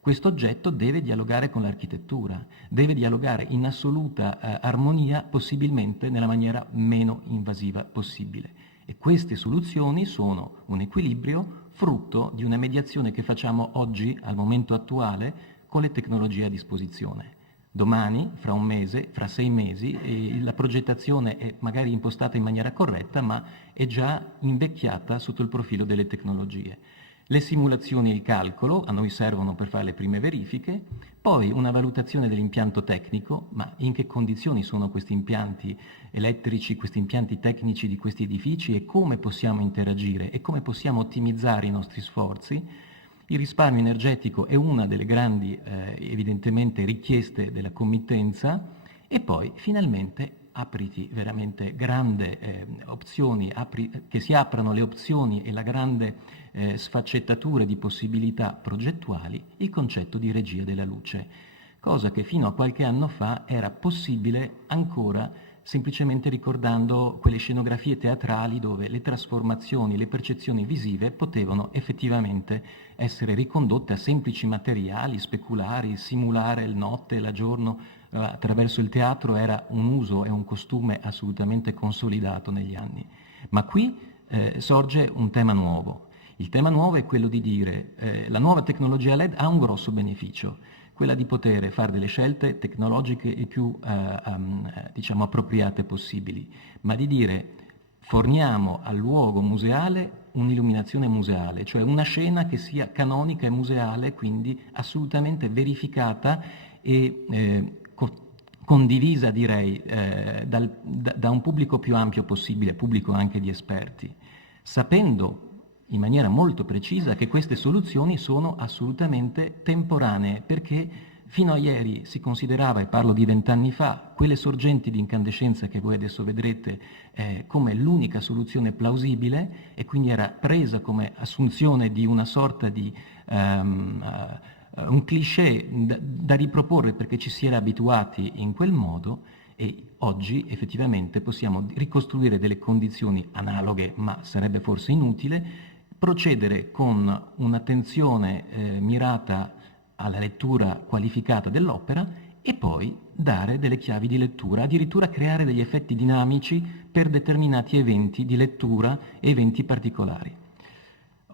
questo oggetto deve dialogare con l'architettura, deve dialogare in assoluta armonia, possibilmente nella maniera meno invasiva possibile. E queste soluzioni sono un equilibrio frutto di una mediazione che facciamo oggi, al momento attuale, con le tecnologie a disposizione. Domani, fra un mese, fra 6 mesi, la progettazione è magari impostata in maniera corretta, ma è già invecchiata sotto il profilo delle tecnologie. Le simulazioni e il calcolo a noi servono per fare le prime verifiche, poi una valutazione dell'impianto tecnico, ma in che condizioni sono questi impianti elettrici, questi impianti tecnici di questi edifici e come possiamo interagire e come possiamo ottimizzare i nostri sforzi. Il risparmio energetico è una delle grandi evidentemente richieste della committenza e poi finalmente apriti veramente grandi opzioni, che si aprano le opzioni e la grande sfaccettatura di possibilità progettuali, il concetto di regia della luce, cosa che fino a qualche anno fa era possibile ancora semplicemente ricordando quelle scenografie teatrali dove le trasformazioni, le percezioni visive potevano effettivamente essere ricondotte a semplici materiali speculari, simulare il notte e la giorno attraverso il teatro era un uso e un costume assolutamente consolidato negli anni. Ma qui sorge un tema nuovo. Il tema nuovo è quello di dire la nuova tecnologia LED ha un grosso beneficio, quella di poter fare delle scelte tecnologiche e più diciamo appropriate possibili, ma di dire forniamo al luogo museale un'illuminazione museale, cioè una scena che sia canonica e museale, quindi assolutamente verificata e condivisa, direi, da un pubblico più ampio possibile, pubblico anche di esperti, sapendo in maniera molto precisa che queste soluzioni sono assolutamente temporanee, perché fino a ieri si considerava, e parlo di 20 anni fa, quelle sorgenti di incandescenza che voi adesso vedrete come l'unica soluzione plausibile, e quindi era presa come assunzione di una sorta di un cliché da riproporre perché ci si era abituati in quel modo, e oggi effettivamente possiamo ricostruire delle condizioni analoghe, ma sarebbe forse inutile, procedere con un'attenzione mirata alla lettura qualificata dell'opera e poi dare delle chiavi di lettura, addirittura creare degli effetti dinamici per determinati eventi di lettura e eventi particolari.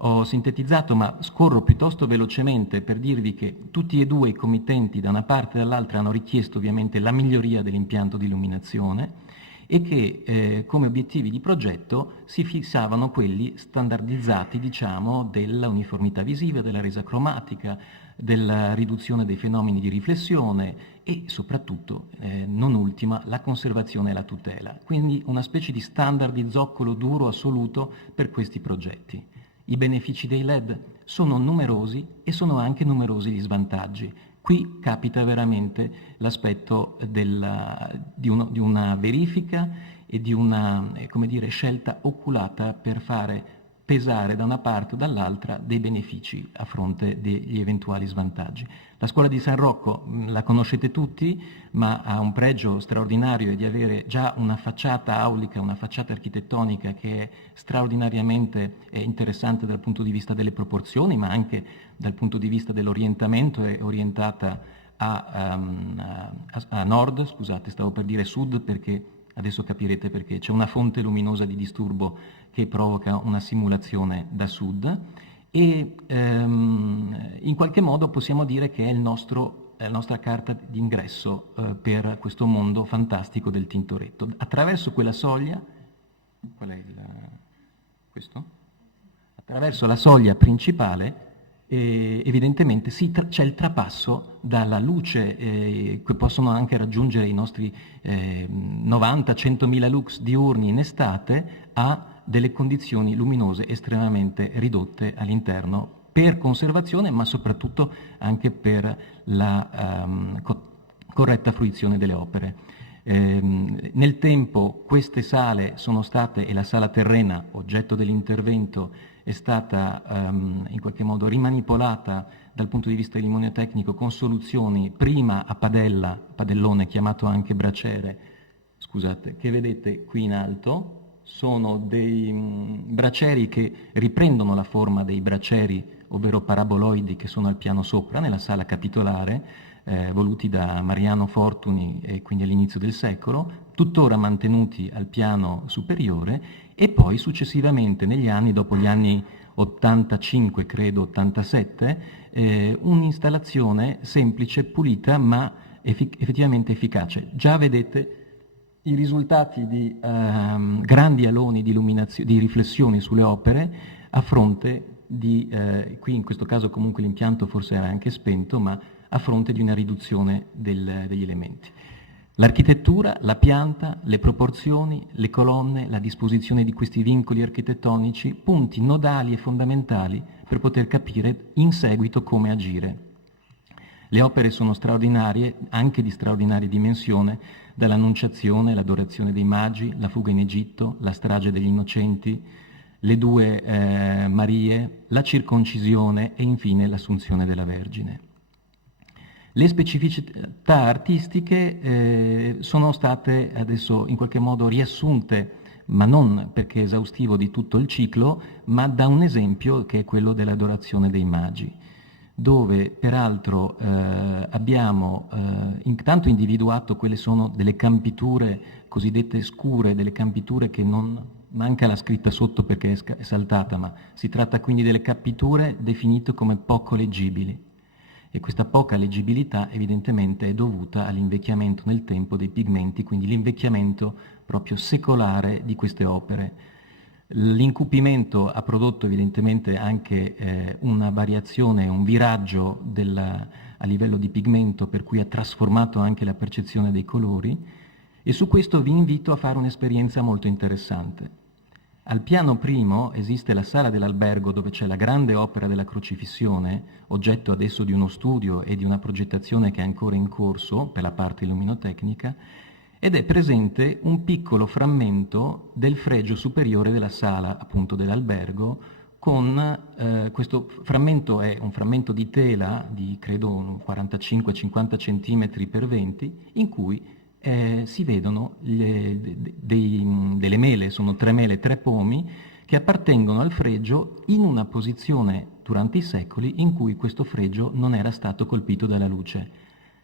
Ho sintetizzato, ma scorro piuttosto velocemente per dirvi che tutti e due i committenti da una parte e dall'altra hanno richiesto ovviamente la miglioria dell'impianto di illuminazione e che come obiettivi di progetto si fissavano quelli standardizzati, diciamo, della uniformità visiva, della resa cromatica, della riduzione dei fenomeni di riflessione e soprattutto, non ultima, la conservazione e la tutela. Quindi una specie di standard di zoccolo duro assoluto per questi progetti. I benefici dei LED sono numerosi e sono anche numerosi gli svantaggi. Qui capita veramente l'aspetto di una verifica e di una come dire, scelta oculata per fare pesare da una parte o dall'altra dei benefici a fronte degli eventuali svantaggi. La scuola di San Rocco la conoscete tutti, ma ha un pregio straordinario di avere già una facciata aulica, una facciata architettonica che è straordinariamente interessante dal punto di vista delle proporzioni, ma anche dal punto di vista dell'orientamento, è orientata a nord, scusate, stavo per dire sud perché adesso capirete perché, c'è una fonte luminosa di disturbo che provoca una simulazione da sud e in qualche modo possiamo dire che è la nostra carta d'ingresso per questo mondo fantastico del Tintoretto. Attraverso quella soglia, questo? Attraverso la soglia principale evidentemente c'è il trapasso dalla luce che possono anche raggiungere i nostri 90-100.000 lux diurni in estate a delle condizioni luminose estremamente ridotte all'interno per conservazione, ma soprattutto anche per la corretta fruizione delle opere. Nel tempo queste sale sono state, e la sala terrena, oggetto dell'intervento, è stata in qualche modo rimanipolata dal punto di vista illuminotecnico con soluzioni prima a padellone chiamato anche braciere, scusate, che vedete qui in alto. Sono dei bracieri che riprendono la forma dei bracieri, ovvero paraboloidi, che sono al piano sopra, nella sala capitolare, voluti da Mariano Fortuny e quindi all'inizio del secolo, tuttora mantenuti al piano superiore, e poi successivamente negli anni, dopo gli anni 85, credo 87, un'installazione semplice, pulita, ma effettivamente efficace. Già vedete i risultati di grandi aloni di riflessioni sulle opere a fronte di, qui in questo caso comunque l'impianto forse era anche spento, ma a fronte di una riduzione degli elementi. L'architettura, la pianta, le proporzioni, le colonne, la disposizione di questi vincoli architettonici, punti nodali e fondamentali per poter capire in seguito come agire. Le opere sono straordinarie, anche di straordinaria dimensione, dall'Annunciazione, l'Adorazione dei Magi, la Fuga in Egitto, la Strage degli Innocenti, le due Marie, la Circoncisione e infine l'Assunzione della Vergine. Le specificità artistiche sono state adesso in qualche modo riassunte, ma non perché è esaustivo di tutto il ciclo, ma da un esempio che è quello dell'adorazione dei magi, dove peraltro abbiamo intanto individuato quelle sono delle campiture cosiddette scure, delle campiture che non manca la scritta sotto perché è saltata, ma si tratta quindi delle campiture definite come poco leggibili. E questa poca leggibilità evidentemente è dovuta all'invecchiamento nel tempo dei pigmenti, quindi l'invecchiamento proprio secolare di queste opere. L'incupimento ha prodotto evidentemente anche una variazione, un viraggio a livello di pigmento, per cui ha trasformato anche la percezione dei colori, e su questo vi invito a fare un'esperienza molto interessante. Al piano primo esiste la sala dell'albergo dove c'è la grande opera della Crocifissione, oggetto adesso di uno studio e di una progettazione che è ancora in corso per la parte illuminotecnica, ed è presente un piccolo frammento del fregio superiore della sala appunto dell'albergo, con questo frammento è un frammento di tela di credo 45-50 cm per 20, in cui si vedono delle mele, sono 3 mele, 3 pomi, che appartengono al fregio in una posizione durante i secoli in cui questo fregio non era stato colpito dalla luce.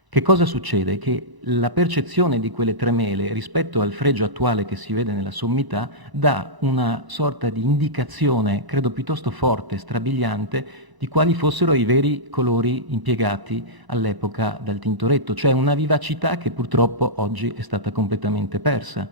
Che cosa succede? Che la percezione di quelle 3 mele rispetto al fregio attuale che si vede nella sommità dà una sorta di indicazione, credo piuttosto forte, strabiliante, di quali fossero i veri colori impiegati all'epoca dal Tintoretto, cioè una vivacità che purtroppo oggi è stata completamente persa.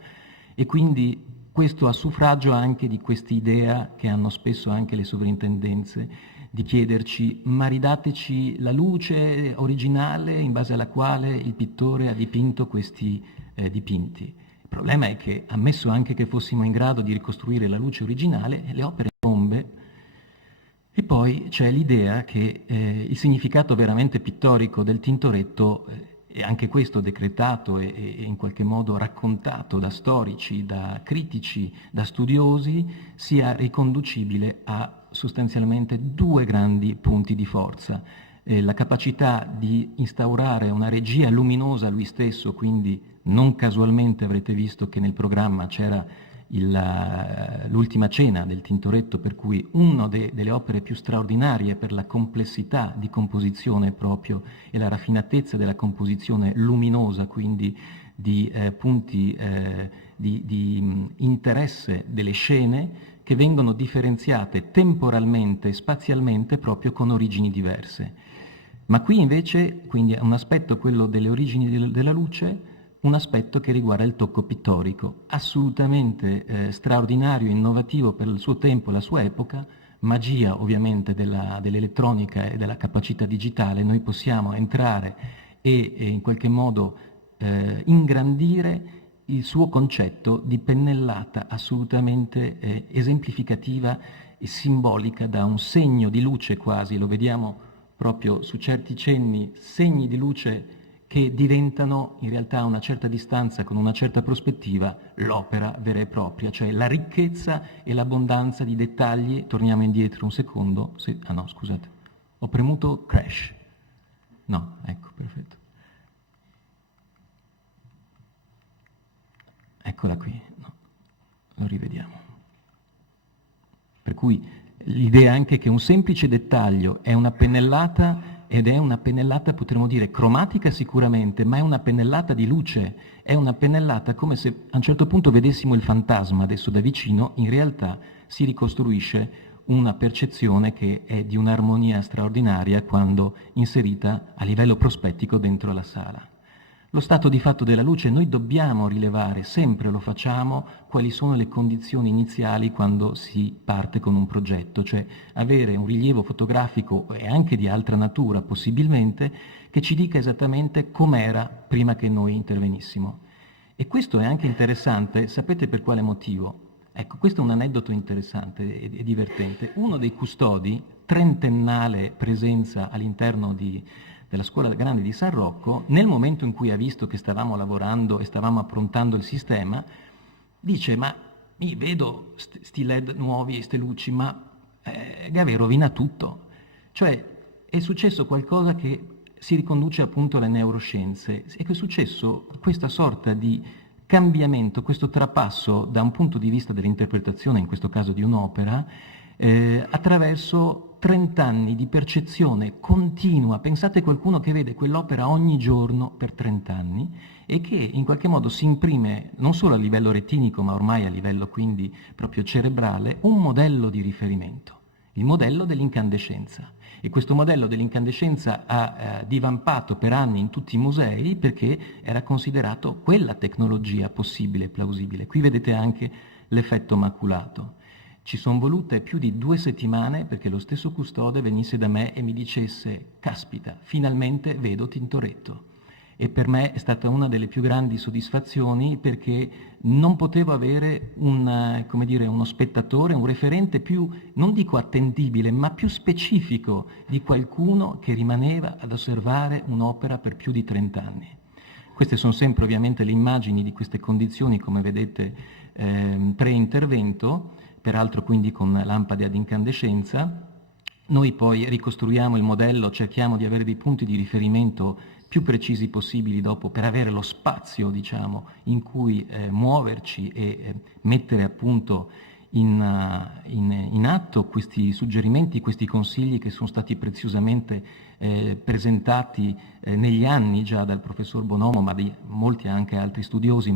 E quindi questo a suffragio anche di quest'idea che hanno spesso anche le sovrintendenze di chiederci: ma ridateci la luce originale in base alla quale il pittore ha dipinto questi dipinti. Il problema è che, ammesso anche che fossimo in grado di ricostruire la luce originale, le opere tombe. E poi c'è l'idea che il significato veramente pittorico del Tintoretto, e anche questo decretato e in qualche modo raccontato da storici, da critici, da studiosi, sia riconducibile a sostanzialmente 2 grandi punti di forza. La capacità di instaurare una regia luminosa lui stesso, quindi non casualmente avrete visto che nel programma c'era l'ultima cena del Tintoretto, per cui una delle opere più straordinarie per la complessità di composizione proprio e la raffinatezza della composizione luminosa, quindi di punti di interesse delle scene che vengono differenziate temporalmente e spazialmente proprio con origini diverse. Ma qui invece, quindi è un aspetto, quello delle origini della luce, un aspetto che riguarda il tocco pittorico, assolutamente straordinario, innovativo per il suo tempo, la sua epoca, magia ovviamente dell'elettronica e della capacità digitale. Noi possiamo entrare e in qualche modo ingrandire il suo concetto di pennellata assolutamente esemplificativa e simbolica, da un segno di luce quasi, lo vediamo proprio su certi cenni, segni di luce che diventano in realtà a una certa distanza, con una certa prospettiva, l'opera vera e propria, cioè la ricchezza e l'abbondanza di dettagli. Torniamo indietro un secondo. No, scusate, ho premuto crash. No, ecco, perfetto. Eccola qui, no, lo rivediamo. Per cui l'idea anche che un semplice dettaglio è una pennellata, ed è una pennellata, potremmo dire, cromatica sicuramente, ma è una pennellata di luce, è una pennellata come se a un certo punto vedessimo il fantasma adesso da vicino, in realtà si ricostruisce una percezione che è di un'armonia straordinaria quando inserita a livello prospettico dentro la sala. Lo stato di fatto della luce, noi dobbiamo rilevare, sempre lo facciamo, quali sono le condizioni iniziali quando si parte con un progetto, cioè avere un rilievo fotografico e anche di altra natura possibilmente che ci dica esattamente com'era prima che noi intervenissimo. E questo è anche interessante, sapete per quale motivo? Ecco, questo è un aneddoto interessante e divertente. Uno dei custodi, trentennale presenza all'interno della Scuola Grande di San Rocco, nel momento in cui ha visto che stavamo lavorando e stavamo approntando il sistema, dice: ma io vedo sti LED nuovi e ste luci, ma Gavè rovina tutto. Cioè è successo qualcosa che si riconduce appunto alle neuroscienze. E che è successo questa sorta di cambiamento, questo trapasso da un punto di vista dell'interpretazione, in questo caso di un'opera, attraverso 30 anni di percezione continua. Pensate a qualcuno che vede quell'opera ogni giorno per 30 anni e che in qualche modo si imprime non solo a livello retinico ma ormai a livello quindi proprio cerebrale un modello di riferimento, il modello dell'incandescenza. E questo modello dell'incandescenza ha divampato per anni in tutti i musei perché era considerato quella tecnologia possibile e plausibile. Qui vedete anche l'effetto maculato. Ci sono volute più di 2 settimane perché lo stesso custode venisse da me e mi dicesse: caspita, finalmente vedo Tintoretto. E per me è stata una delle più grandi soddisfazioni perché non potevo avere uno spettatore, un referente più, non dico attendibile, ma più specifico di qualcuno che rimaneva ad osservare un'opera per più di 30 anni. Queste sono sempre ovviamente le immagini di queste condizioni, come vedete, pre-intervento, peraltro quindi con lampade ad incandescenza. Noi poi ricostruiamo il modello, cerchiamo di avere dei punti di riferimento più precisi possibili dopo per avere lo spazio, diciamo, in cui muoverci e mettere appunto in atto questi suggerimenti, questi consigli che sono stati preziosamente presentati negli anni già dal professor Bonomo, ma di molti anche altri studiosi,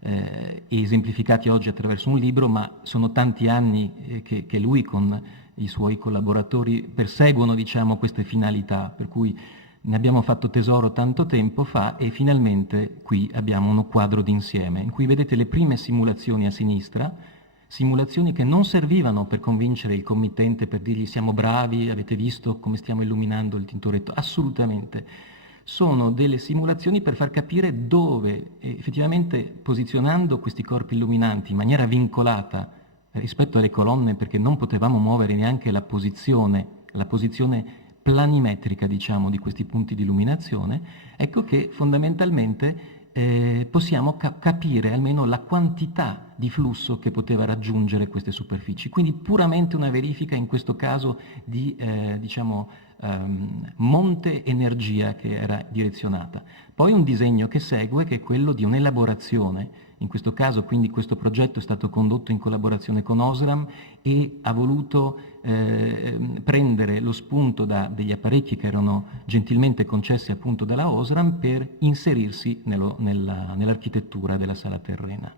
e esemplificati oggi attraverso un libro, ma sono tanti anni che lui con i suoi collaboratori perseguono, diciamo, queste finalità, per cui ne abbiamo fatto tesoro tanto tempo fa e finalmente qui abbiamo uno quadro d'insieme in cui vedete le prime simulazioni a sinistra, simulazioni che non servivano per convincere il committente, per dirgli siamo bravi, avete visto come stiamo illuminando il Tintoretto, assolutamente. Sono delle simulazioni per far capire dove, effettivamente posizionando questi corpi illuminanti in maniera vincolata rispetto alle colonne, perché non potevamo muovere neanche la posizione planimetrica, diciamo, di questi punti di illuminazione, ecco che fondamentalmente possiamo capire almeno la quantità di flusso che poteva raggiungere queste superfici. Quindi puramente una verifica in questo caso di monte energia che era direzionata. Poi un disegno che segue, che è quello di un'elaborazione. In questo caso quindi questo progetto è stato condotto in collaborazione con Osram e ha voluto prendere lo spunto da degli apparecchi che erano gentilmente concessi appunto dalla Osram per inserirsi nell'architettura della sala terrena.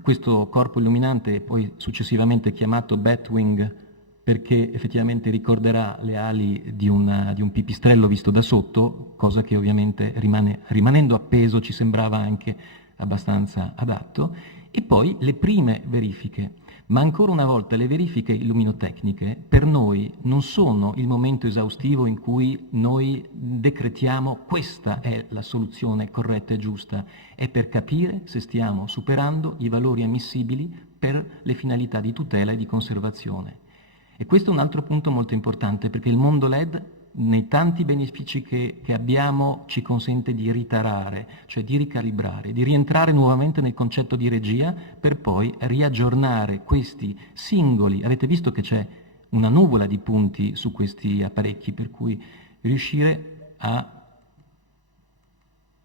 Questo corpo illuminante è poi successivamente chiamato Batwing perché effettivamente ricorderà le ali di un pipistrello visto da sotto, cosa che ovviamente rimanendo appeso ci sembrava anche abbastanza adatto, e poi le prime verifiche. Ma ancora una volta le verifiche illuminotecniche per noi non sono il momento esaustivo in cui noi decretiamo questa è la soluzione corretta e giusta, è per capire se stiamo superando i valori ammissibili per le finalità di tutela e di conservazione. E questo è un altro punto molto importante perché il mondo LED nei tanti benefici che abbiamo ci consente di ritarare, cioè di ricalibrare, di rientrare nuovamente nel concetto di regia per poi riaggiornare questi singoli. Avete visto che c'è una nuvola di punti su questi apparecchi, per cui riuscire a...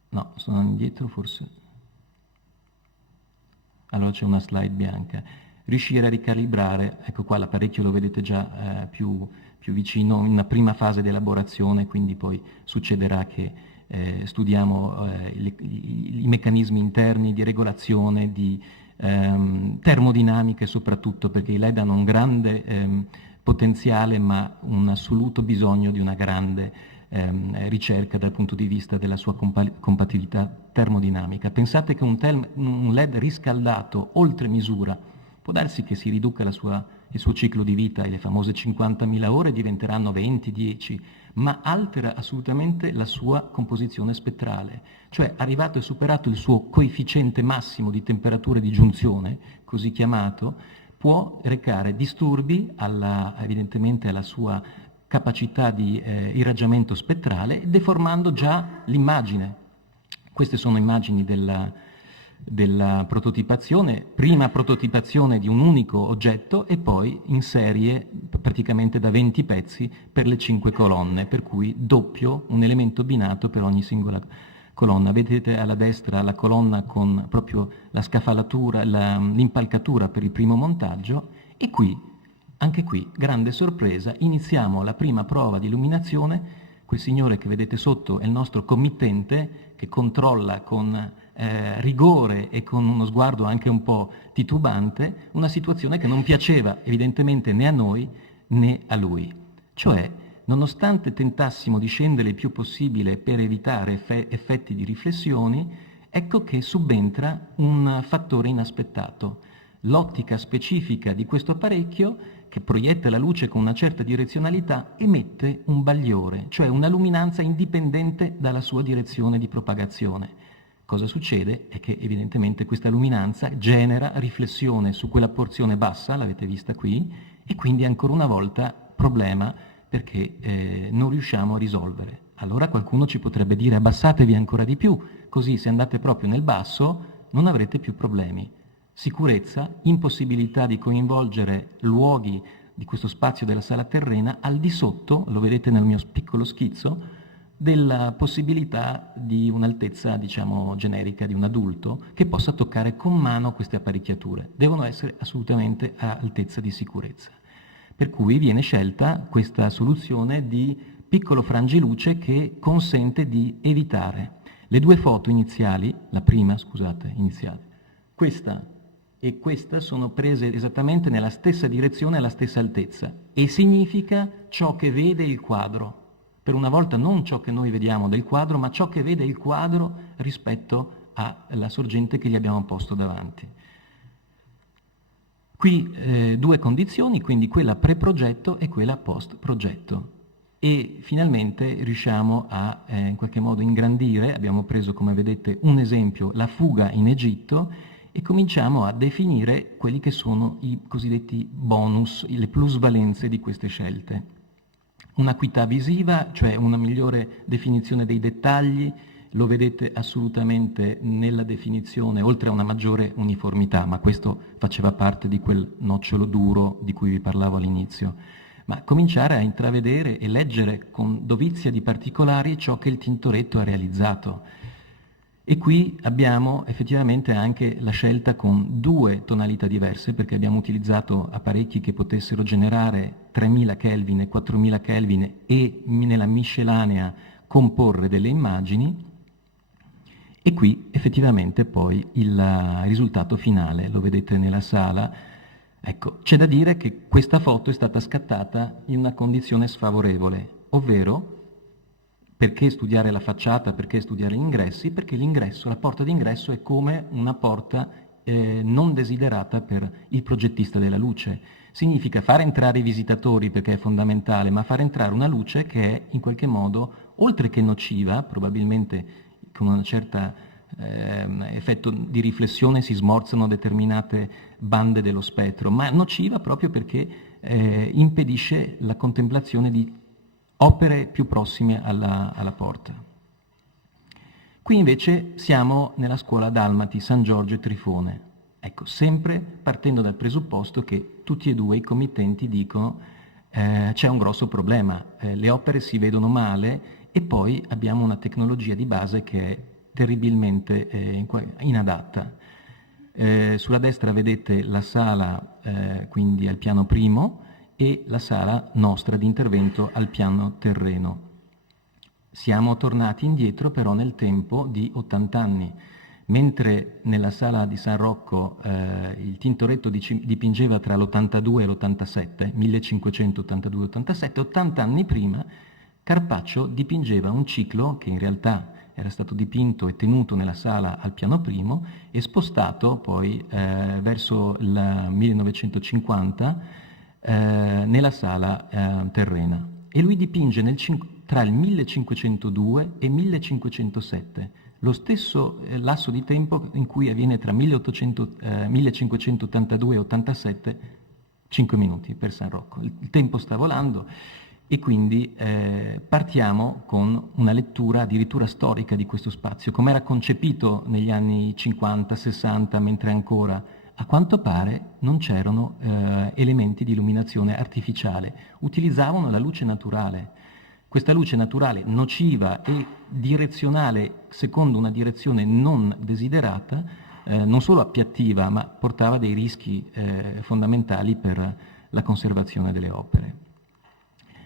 No, sono indietro forse. Allora c'è una slide bianca. Riuscire a ricalibrare, ecco qua l'apparecchio lo vedete già più vicino, in una prima fase di elaborazione, quindi poi succederà che studiamo i meccanismi interni di regolazione, di termodinamica e soprattutto perché i LED hanno un grande potenziale ma un assoluto bisogno di una grande ricerca dal punto di vista della sua compatibilità termodinamica. Pensate che un LED riscaldato oltre misura può darsi che si riduca il suo ciclo di vita e le famose 50.000 ore diventeranno 20, 10, ma altera assolutamente la sua composizione spettrale. Cioè, arrivato e superato il suo coefficiente massimo di temperatura di giunzione, così chiamato, può recare disturbi evidentemente alla sua capacità di irraggiamento spettrale, deformando già l'immagine. Queste sono immagini della prototipazione, prima prototipazione di un unico oggetto e poi in serie praticamente da 20 pezzi per le 5 colonne, per cui doppio, un elemento binato per ogni singola colonna. Vedete alla destra la colonna con proprio la scafalatura, l'impalcatura per il primo montaggio, e qui, anche qui, grande sorpresa, iniziamo la prima prova di illuminazione. Quel signore che vedete sotto è il nostro committente che controlla con rigore e con uno sguardo anche un po' titubante una situazione che non piaceva evidentemente né a noi né a lui. Cioè, nonostante tentassimo di scendere il più possibile per evitare effetti di riflessioni, ecco che subentra un fattore inaspettato. L'ottica specifica di questo apparecchio, che proietta la luce con una certa direzionalità, emette un bagliore, cioè una luminanza indipendente dalla sua direzione di propagazione. Cosa succede? È che evidentemente questa luminanza genera riflessione su quella porzione bassa, l'avete vista qui, e quindi ancora una volta problema perché non riusciamo a risolvere. Allora qualcuno ci potrebbe dire abbassatevi ancora di più, così se andate proprio nel basso non avrete più problemi. Sicurezza, impossibilità di coinvolgere luoghi di questo spazio della sala terrena al di sotto, lo vedete nel mio piccolo schizzo, della possibilità di un'altezza, diciamo, generica di un adulto che possa toccare con mano queste apparecchiature. Devono essere assolutamente a altezza di sicurezza. Per cui viene scelta questa soluzione di piccolo frangiluce che consente di evitare. Le due foto iniziali, la prima, scusate, iniziale, questa e questa sono prese esattamente nella stessa direzione e alla stessa altezza, e significa ciò che vede il quadro. Per una volta non ciò che noi vediamo del quadro, ma ciò che vede il quadro rispetto alla sorgente che gli abbiamo posto davanti. Qui due condizioni, quindi quella pre-progetto e quella post-progetto. E finalmente riusciamo a in qualche modo ingrandire, abbiamo preso come vedete un esempio, la fuga in Egitto, e cominciamo a definire quelli che sono i cosiddetti bonus, le plusvalenze di queste scelte. Un'acuità visiva, cioè una migliore definizione dei dettagli, lo vedete assolutamente nella definizione, oltre a una maggiore uniformità, ma questo faceva parte di quel nocciolo duro di cui vi parlavo all'inizio. Ma cominciare a intravedere e leggere con dovizia di particolari ciò che il Tintoretto ha realizzato. E qui abbiamo effettivamente anche la scelta con due tonalità diverse, perché abbiamo utilizzato apparecchi che potessero generare 3000 Kelvin e 4000 Kelvin e nella miscelanea comporre delle immagini. E qui effettivamente poi il risultato finale lo vedete nella sala. Ecco, c'è da dire che questa foto è stata scattata in una condizione sfavorevole, ovvero perché studiare la facciata, perché studiare gli ingressi? Perché l'ingresso, la porta d'ingresso è come una porta non desiderata per il progettista della luce. Significa far entrare i visitatori perché è fondamentale, ma far entrare una luce che è in qualche modo, oltre che nociva, probabilmente con una certa effetto di riflessione si smorzano determinate bande dello spettro, ma nociva proprio perché impedisce la contemplazione di opere più prossime alla porta. Qui invece siamo nella scuola Dalmati, San Giorgio e Trifone. Ecco, sempre partendo dal presupposto che tutti e due i committenti dicono c'è un grosso problema, le opere si vedono male e poi abbiamo una tecnologia di base che è terribilmente inadatta. Sulla destra vedete la sala quindi al piano primo e la sala nostra di intervento al piano terreno. Siamo tornati indietro però nel tempo di 80 anni. Mentre nella sala di San Rocco il Tintoretto dipingeva tra l'82 e l'87, 1582-87, 80 anni prima Carpaccio dipingeva un ciclo che in realtà era stato dipinto e tenuto nella sala al piano primo e spostato poi verso il 1950 nella sala terrena. E lui dipinge tra il 1502 e 1507, lo stesso lasso di tempo in cui avviene tra 1582 e 87, 5 minuti per San Rocco. Il tempo sta volando e quindi partiamo con una lettura addirittura storica di questo spazio, come era concepito negli anni 50-60, mentre ancora a quanto pare non c'erano elementi di illuminazione artificiale, utilizzavano la luce naturale. Questa luce naturale nociva e direzionale secondo una direzione non desiderata, non solo appiattiva, ma portava dei rischi fondamentali per la conservazione delle opere.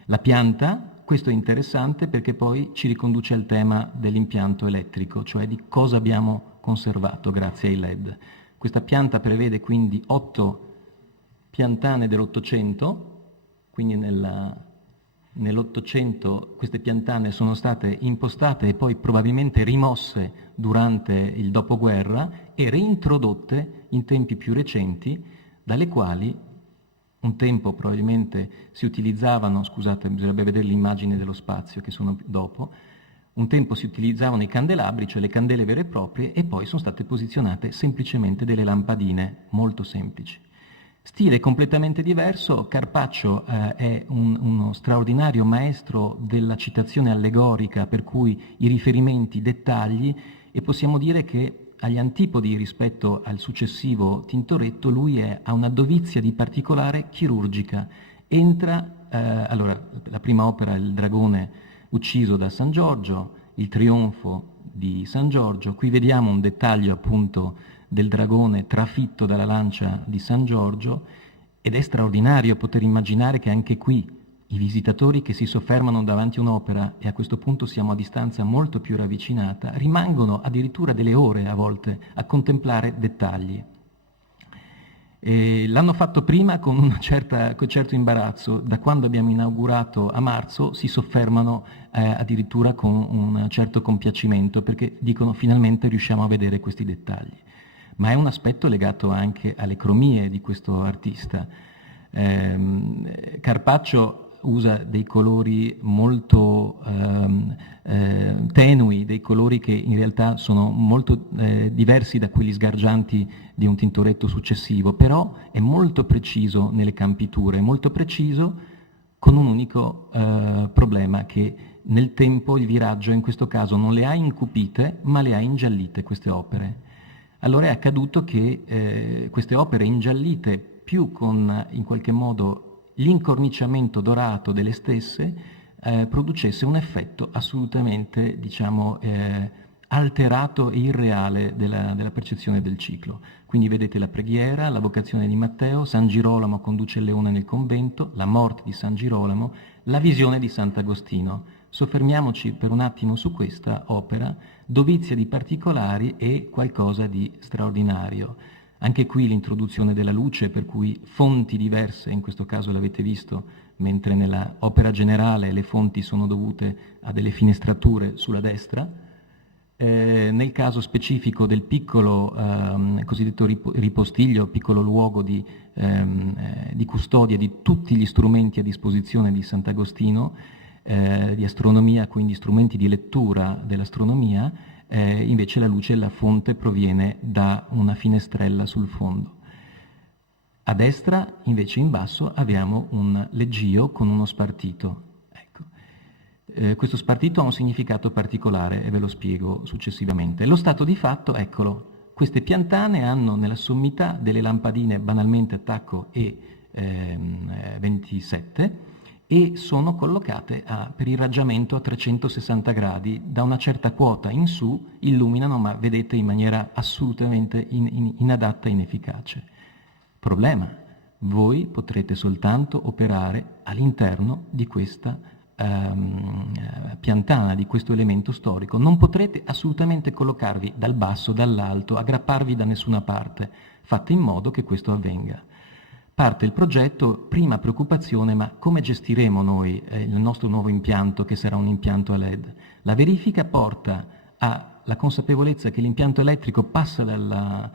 La pianta, questo è interessante perché poi ci riconduce al tema dell'impianto elettrico, cioè di cosa abbiamo conservato grazie ai LED. Questa pianta prevede quindi 8 piantane dell'800, quindi nell'800 queste piantane sono state impostate e poi probabilmente rimosse durante il dopoguerra e reintrodotte in tempi più recenti, dalle quali un tempo probabilmente si utilizzavano, scusate, bisognerebbe vedere l'immagine dello spazio che sono dopo, un tempo si utilizzavano i candelabri, cioè le candele vere e proprie, e poi sono state posizionate semplicemente delle lampadine molto semplici. Stile completamente diverso, Carpaccio è uno straordinario maestro della citazione allegorica, per cui i riferimenti, i dettagli, e possiamo dire che agli antipodi rispetto al successivo Tintoretto, lui ha una dovizia di particolare chirurgica. Allora, la prima opera è il dragone ucciso da San Giorgio, il trionfo di San Giorgio. Qui vediamo un dettaglio appunto del dragone trafitto dalla lancia di San Giorgio, ed è straordinario poter immaginare che anche qui i visitatori che si soffermano davanti a un'opera, e a questo punto siamo a distanza molto più ravvicinata, rimangono addirittura delle ore a volte a contemplare dettagli. L'hanno fatto prima con un certo imbarazzo, da quando abbiamo inaugurato a marzo si soffermano addirittura con un certo compiacimento, perché dicono finalmente riusciamo a vedere questi dettagli. Ma è un aspetto legato anche alle cromie di questo artista. Carpaccio usa dei colori molto tenui, dei colori che in realtà sono molto diversi da quelli sgargianti di un Tintoretto successivo, però è molto preciso nelle campiture, molto preciso, con un unico problema, che nel tempo il viraggio in questo caso non le ha incupite, ma le ha ingiallite queste opere. Allora è accaduto che queste opere ingiallite, più con in qualche modo l'incorniciamento dorato delle stesse, producesse un effetto assolutamente, diciamo, alterato e irreale della percezione del ciclo. Quindi vedete la preghiera, la vocazione di Matteo, San Girolamo conduce il leone nel convento, la morte di San Girolamo, la visione di Sant'Agostino. Soffermiamoci per un attimo su questa opera, dovizia di particolari e qualcosa di straordinario. Anche qui l'introduzione della luce, per cui fonti diverse, in questo caso l'avete visto, mentre nella opera generale le fonti sono dovute a delle finestrature sulla destra. Nel caso specifico del piccolo cosiddetto ripostiglio, piccolo luogo di custodia di tutti gli strumenti a disposizione di Sant'Agostino, di astronomia, quindi strumenti di lettura dell'astronomia, invece la luce e la fonte proviene da una finestrella sul fondo. A destra, invece in basso, abbiamo un leggio con uno spartito. Ecco. Questo spartito ha un significato particolare e ve lo spiego successivamente. Lo stato di fatto, eccolo, queste piantane hanno nella sommità delle lampadine banalmente attacco E27, e sono collocate per irraggiamento a 360 gradi, da una certa quota in su illuminano, ma vedete in maniera assolutamente inadatta e inefficace. Problema: voi potrete soltanto operare all'interno di questa piantana, di questo elemento storico. Non potrete assolutamente collocarvi dal basso, dall'alto, aggrapparvi da nessuna parte. Fate in modo che questo avvenga. Parte il progetto, prima preoccupazione, ma come gestiremo noi il nostro nuovo impianto, che sarà un impianto a LED? La verifica porta alla consapevolezza che l'impianto elettrico passa dal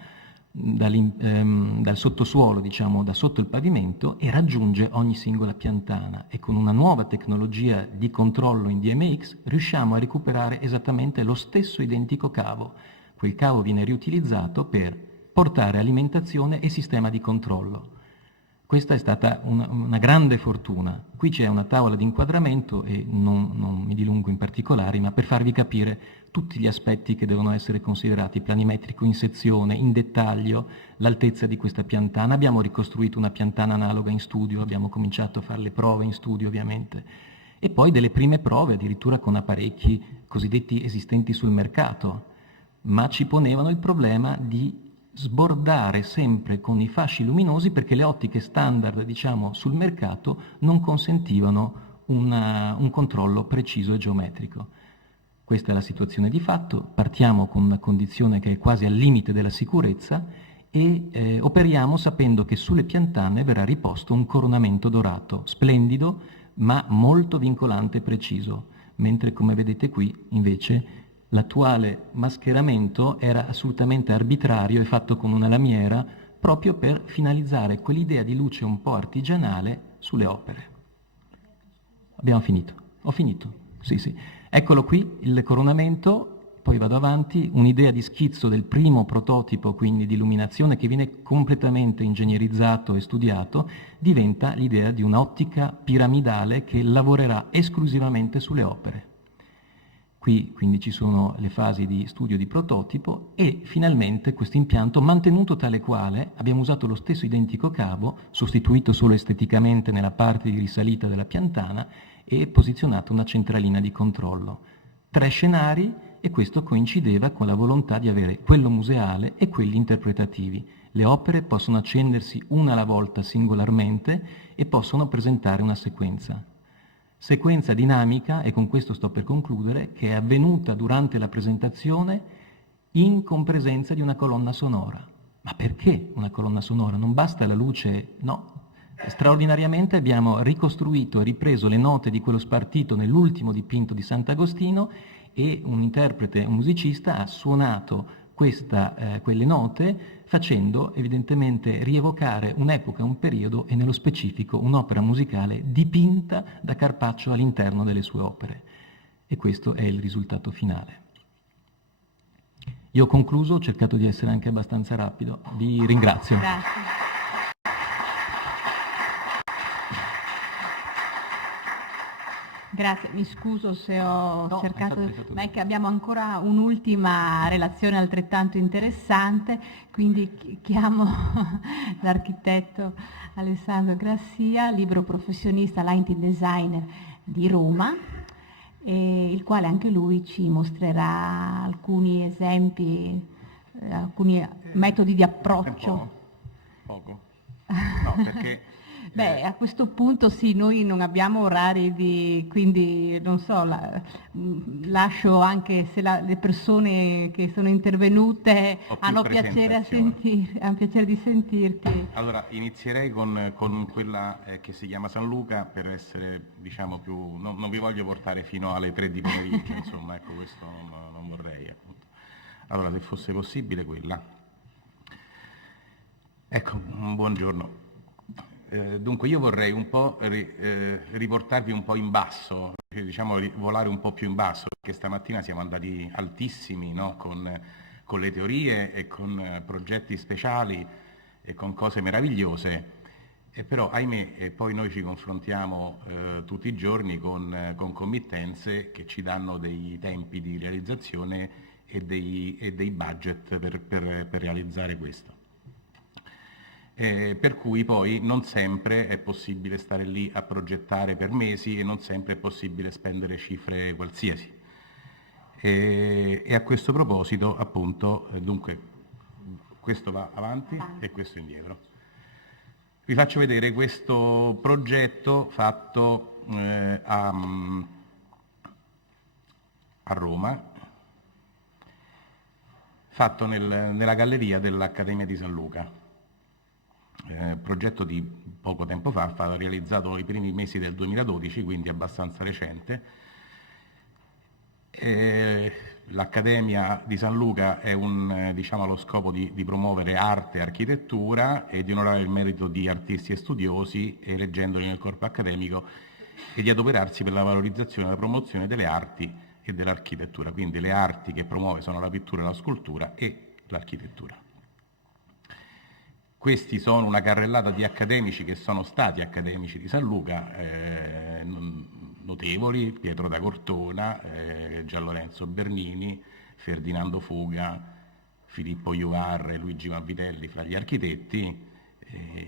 sottosuolo, diciamo, da sotto il pavimento, e raggiunge ogni singola piantana, e con una nuova tecnologia di controllo in DMX riusciamo a recuperare esattamente lo stesso identico cavo. Quel cavo viene riutilizzato per portare alimentazione e sistema di controllo. Questa è stata una grande fortuna. Qui c'è una tavola di inquadramento e non mi dilungo in particolari, ma per farvi capire tutti gli aspetti che devono essere considerati: planimetrico in sezione, in dettaglio, l'altezza di questa piantana. Abbiamo ricostruito una piantana analoga in studio, abbiamo cominciato a fare le prove in studio ovviamente, e poi delle prime prove addirittura con apparecchi cosiddetti esistenti sul mercato, ma ci ponevano il problema di sbordare sempre con i fasci luminosi perché le ottiche standard, diciamo, sul mercato non consentivano un controllo preciso e geometrico. Questa è la situazione di fatto. Partiamo con una condizione che è quasi al limite della sicurezza e operiamo sapendo che sulle piantane verrà riposto un coronamento dorato, splendido ma molto vincolante e preciso, mentre come vedete qui invece l'attuale mascheramento era assolutamente arbitrario e fatto con una lamiera proprio per finalizzare quell'idea di luce un po' artigianale sulle opere. Abbiamo finito. Ho finito. Sì, sì. Eccolo qui, il coronamento, poi vado avanti, un'idea di schizzo del primo prototipo, quindi di illuminazione, che viene completamente ingegnerizzato e studiato, diventa l'idea di un'ottica piramidale che lavorerà esclusivamente sulle opere. Qui quindi ci sono le fasi di studio di prototipo e finalmente questo impianto, mantenuto tale quale, abbiamo usato lo stesso identico cavo, sostituito solo esteticamente nella parte di risalita della piantana e posizionato una centralina di controllo. 3 scenari e questo coincideva con la volontà di avere quello museale e quelli interpretativi. Le opere possono accendersi una alla volta singolarmente e possono presentare una sequenza. Sequenza dinamica, e con questo sto per concludere, che è avvenuta durante la presentazione in compresenza di una colonna sonora. Ma perché una colonna sonora? Non basta la luce? No. Straordinariamente abbiamo ricostruito e ripreso le note di quello spartito nell'ultimo dipinto di Sant'Agostino e un interprete, un musicista, ha suonato quelle note facendo evidentemente rievocare un'epoca, un periodo e nello specifico un'opera musicale dipinta da Carpaccio all'interno delle sue opere. E questo è il risultato finale. Io ho concluso, ho cercato di essere anche abbastanza rapido. Vi ringrazio. Grazie. Grazie, mi scuso se ho cercato, ma è che abbiamo ancora un'ultima relazione altrettanto interessante, quindi chiamo l'architetto Alessandro Grassia, libero professionista, lighting designer di Roma, il quale anche lui ci mostrerà alcuni esempi, alcuni metodi di approccio. Poco. No, perché... Beh, a questo punto sì, noi non abbiamo orari quindi non so, lascio anche se le persone che sono intervenute hanno piacere di sentirti. Allora, inizierei con quella che si chiama San Luca per essere, diciamo, più... Non vi voglio portare fino alle 3 di pomeriggio, insomma, ecco, questo non vorrei, appunto. Allora, se fosse possibile quella. Ecco, buongiorno. Dunque io vorrei un po' riportarvi un po' in basso, diciamo volare un po' più in basso, perché stamattina siamo andati altissimi, no? con le teorie e con progetti speciali e con cose meravigliose, e però ahimè poi noi ci confrontiamo tutti i giorni con committenze che ci danno dei tempi di realizzazione e dei budget per realizzare questo. Per cui poi non sempre è possibile stare lì a progettare per mesi e non sempre è possibile spendere cifre qualsiasi. E a questo proposito, appunto, dunque, questo va avanti e questo indietro. Vi faccio vedere questo progetto fatto a Roma, fatto nella galleria dell'Accademia di San Luca. Progetto di poco tempo fa, realizzato i primi mesi del 2012, quindi abbastanza recente. L'Accademia di San Luca è diciamo, allo scopo di promuovere arte e architettura e di onorare il merito di artisti e studiosi, eleggendoli nel corpo accademico, e di adoperarsi per la valorizzazione e la promozione delle arti e dell'architettura. Quindi le arti che promuove sono la pittura, la scultura e l'architettura. Questi sono una carrellata di accademici che sono stati accademici di San Luca, notevoli: Pietro da Cortona, Gianlorenzo Bernini, Ferdinando Fuga, Filippo Juvarre, Luigi Vanvitelli fra gli architetti,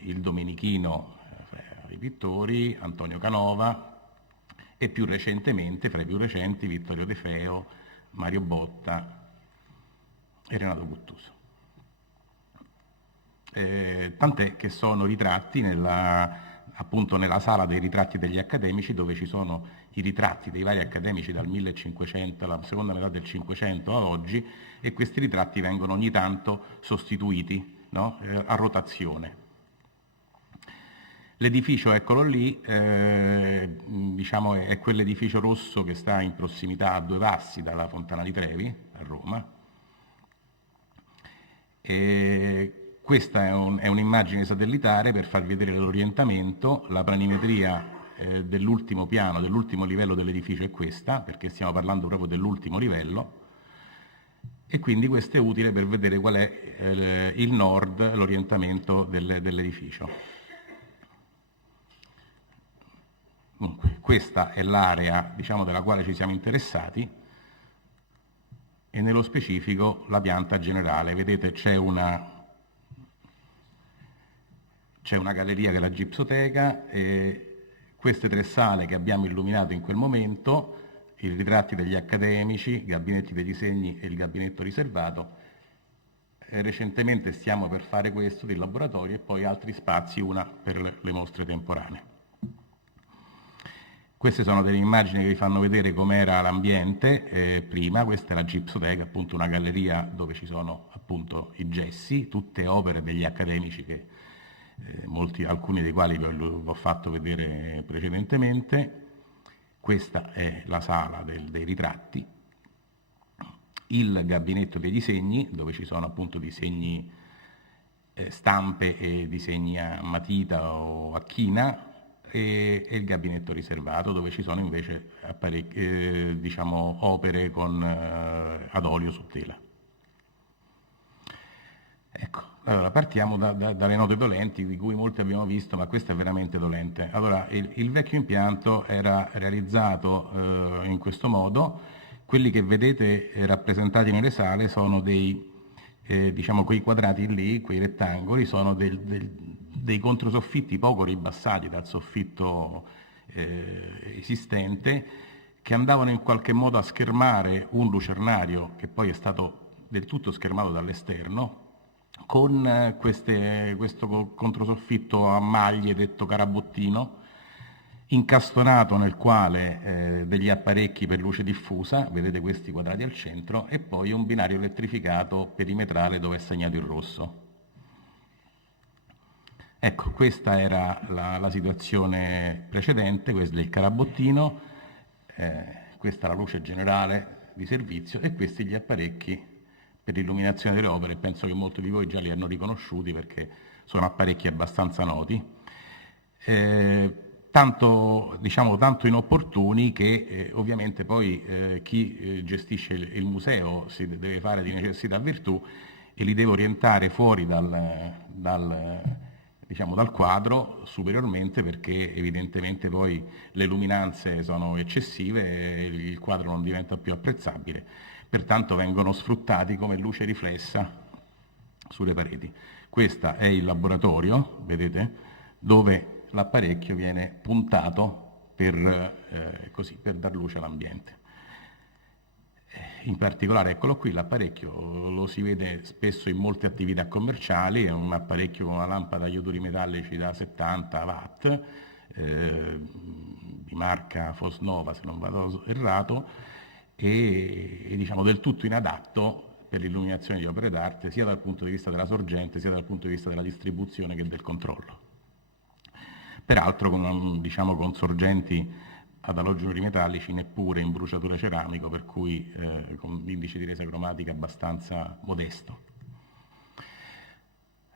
il Domenichino fra i pittori, Antonio Canova e più recentemente, fra i più recenti, Vittorio De Feo, Mario Botta e Renato Guttuso. Tant'è che sono ritratti appunto nella sala dei ritratti degli accademici, dove ci sono i ritratti dei vari accademici dal 1500 alla seconda metà del 500 ad oggi, e questi ritratti vengono ogni tanto sostituiti, no? A rotazione. L'edificio, eccolo lì, diciamo è quell'edificio rosso che sta in prossimità a 2 passi dalla Fontana di Trevi, a Roma. Questa è un'immagine satellitare per far vedere l'orientamento. La planimetria dell'ultimo piano, dell'ultimo livello dell'edificio è questa, perché stiamo parlando proprio dell'ultimo livello, e quindi questo è utile per vedere qual è il nord, l'orientamento dell'edificio. Dunque, questa è l'area, diciamo, della quale ci siamo interessati, e nello specifico la pianta generale. Vedete, c'è una galleria che è la Gipsoteca, e queste 3 sale che abbiamo illuminato in quel momento, i ritratti degli accademici, i gabinetti dei disegni e il gabinetto riservato. Recentemente stiamo per fare questo dei laboratori, e poi altri spazi, una per le mostre temporanee. Queste sono delle immagini che vi fanno vedere com'era l'ambiente prima. Questa è la Gipsoteca, appunto una galleria dove ci sono appunto i gessi, tutte opere degli accademici, che alcuni dei quali vi ho fatto vedere precedentemente. Questa è la sala dei ritratti, il gabinetto dei disegni, dove ci sono appunto disegni, stampe e disegni a matita o a china, e il gabinetto riservato, dove ci sono invece diciamo, opere ad olio su tela. Ecco, allora partiamo dalle note dolenti, di cui molte abbiamo visto, ma questa è veramente dolente. Allora, il vecchio impianto era realizzato in questo modo. Quelli che vedete rappresentati nelle sale sono diciamo, quei quadrati lì, quei rettangoli, sono dei controsoffitti poco ribassati dal soffitto esistente, che andavano in qualche modo a schermare un lucernario che poi è stato del tutto schermato dall'esterno, con questo controsoffitto a maglie detto carabottino, incastonato nel quale degli apparecchi per luce diffusa, vedete questi quadrati al centro, e poi un binario elettrificato perimetrale dove è segnato il rosso. Ecco, questa era la situazione precedente. Questo è il carabottino, questa è la luce generale di servizio, e questi gli apparecchi per l'illuminazione delle opere. Penso che molti di voi già li hanno riconosciuti, perché sono apparecchi abbastanza noti, tanto inopportuni che ovviamente poi chi gestisce il museo si deve fare di necessità virtù e li deve orientare fuori dal quadro superiormente, perché evidentemente poi le luminanze sono eccessive e il quadro non diventa più apprezzabile. Pertanto vengono sfruttati come luce riflessa sulle pareti. Questo è il laboratorio, vedete, dove l'apparecchio viene puntato per dar luce all'ambiente. In particolare, eccolo qui, l'apparecchio lo si vede spesso in molte attività commerciali, è un apparecchio, una lampada a ioduri metallici da 70 watt, di marca Fosnova se non vado errato, e diciamo del tutto inadatto per l'illuminazione di opere d'arte, sia dal punto di vista della sorgente, sia dal punto di vista della distribuzione che del controllo. Peraltro con sorgenti ad alogeni metallici neppure in bruciatura ceramico, per cui con l'indice di resa cromatica abbastanza modesto.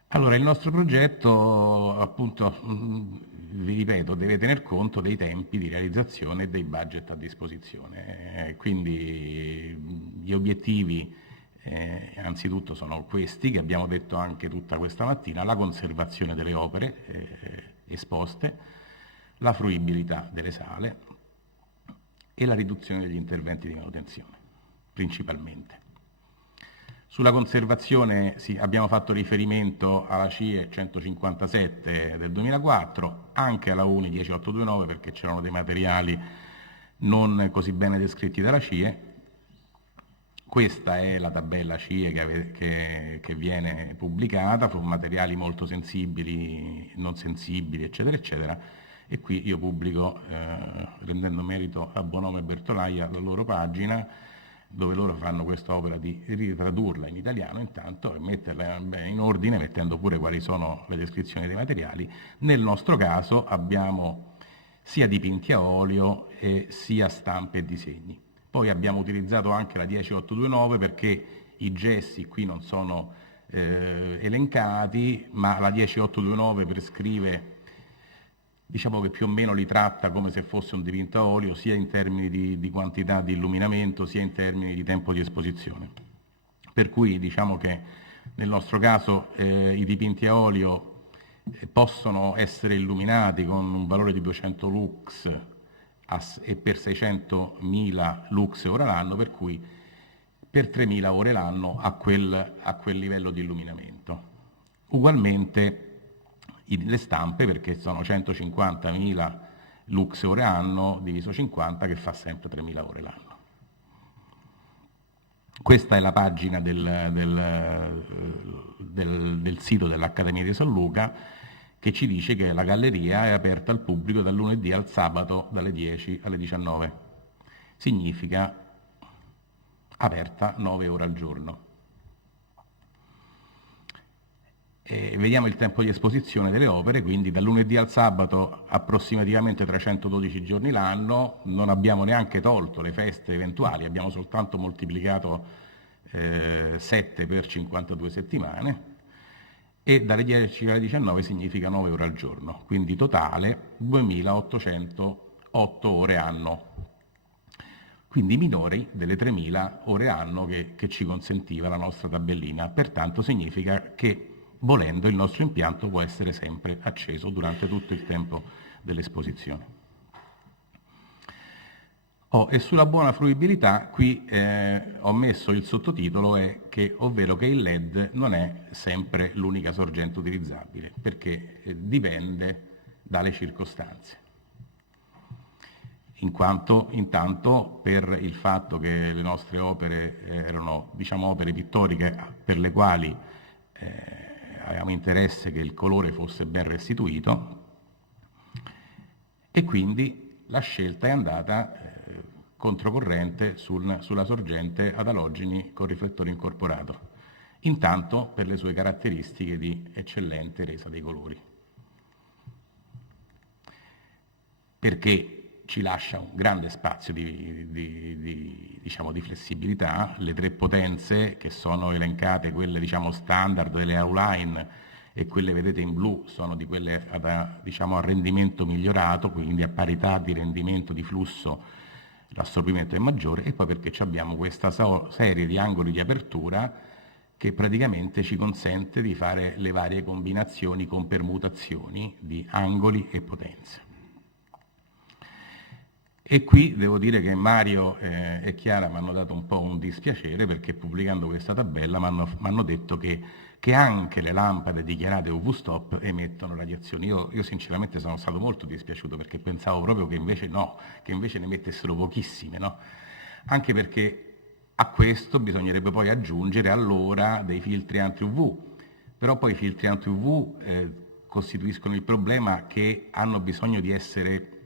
Allora, il nostro progetto, appunto, vi ripeto, deve tener conto dei tempi di realizzazione e dei budget a disposizione. Quindi gli obiettivi Anzitutto sono questi che abbiamo detto anche tutta questa mattina: la conservazione delle opere esposte, la fruibilità delle sale e la riduzione degli interventi di manutenzione, principalmente. Sulla conservazione abbiamo fatto riferimento alla CIE 157 del 2004, anche alla UNI 10829 perché c'erano dei materiali non così bene descritti dalla CIE. Questa è la tabella CIE che viene pubblicata, su materiali molto sensibili, non sensibili, eccetera, eccetera. E qui io pubblico, rendendo merito a Bonomo e Bertolaia, la loro pagina, dove loro fanno questa opera di ritradurla in italiano intanto e metterla in ordine, mettendo pure quali sono le descrizioni dei materiali. Nel nostro caso abbiamo sia dipinti a olio sia stampe e disegni. Poi abbiamo utilizzato anche la 10829 perché i gessi qui non sono elencati, ma la 10829 prescrive, diciamo che più o meno li tratta come se fosse un dipinto a olio, sia in termini di quantità di illuminamento, sia in termini di tempo di esposizione. Per cui diciamo che nel nostro caso i dipinti a olio possono essere illuminati con un valore di 200 lux e per 600.000 lux ora l'anno, per cui per 3.000 ore l'anno a quel livello di illuminamento. Ugualmente le stampe, perché sono 150.000 lux ore anno diviso 50, che fa sempre 3.000 ore l'anno. Questa è la pagina del sito dell'Accademia di San Luca, che ci dice che la galleria è aperta al pubblico dal lunedì al sabato dalle 10 alle 19. Significa aperta 9 ore al giorno. Vediamo il tempo di esposizione delle opere, quindi dal lunedì al sabato approssimativamente 312 giorni l'anno, non abbiamo neanche tolto le feste eventuali, abbiamo soltanto moltiplicato 7 per 52 settimane, e dalle 10 alle 19 significa 9 ore al giorno, quindi totale 2.808 ore anno, quindi minori delle 3.000 ore anno che ci consentiva la nostra tabellina. Pertanto significa che, volendo, il nostro impianto può essere sempre acceso durante tutto il tempo dell'esposizione. E sulla buona fruibilità qui ho messo il sottotitolo, ovvero che il LED non è sempre l'unica sorgente utilizzabile, perché dipende dalle circostanze. In quanto intanto, per il fatto che le nostre opere erano, diciamo, opere pittoriche per le quali avevamo interesse che il colore fosse ben restituito, e quindi la scelta è andata controcorrente sulla sorgente ad alogeni con riflettore incorporato, intanto per le sue caratteristiche di eccellente resa dei colori, perché ci lascia un grande spazio diciamo, di flessibilità. Le 3 potenze che sono elencate, quelle diciamo standard delle Auline, e quelle vedete in blu sono di quelle diciamo, a rendimento migliorato, quindi a parità di rendimento di flusso l'assorbimento è maggiore, e poi perché abbiamo questa serie di angoli di apertura che praticamente ci consente di fare le varie combinazioni con permutazioni di angoli e potenze. E qui devo dire che Mario e Chiara mi hanno dato un po' un dispiacere, perché pubblicando questa tabella mi hanno detto che anche le lampade dichiarate UV stop emettono radiazioni. Io sinceramente sono stato molto dispiaciuto, perché pensavo proprio che invece no, che invece ne mettessero pochissime, no? Anche perché a questo bisognerebbe poi aggiungere allora dei filtri anti-UV, però poi i filtri anti-UV costituiscono il problema che hanno bisogno di essere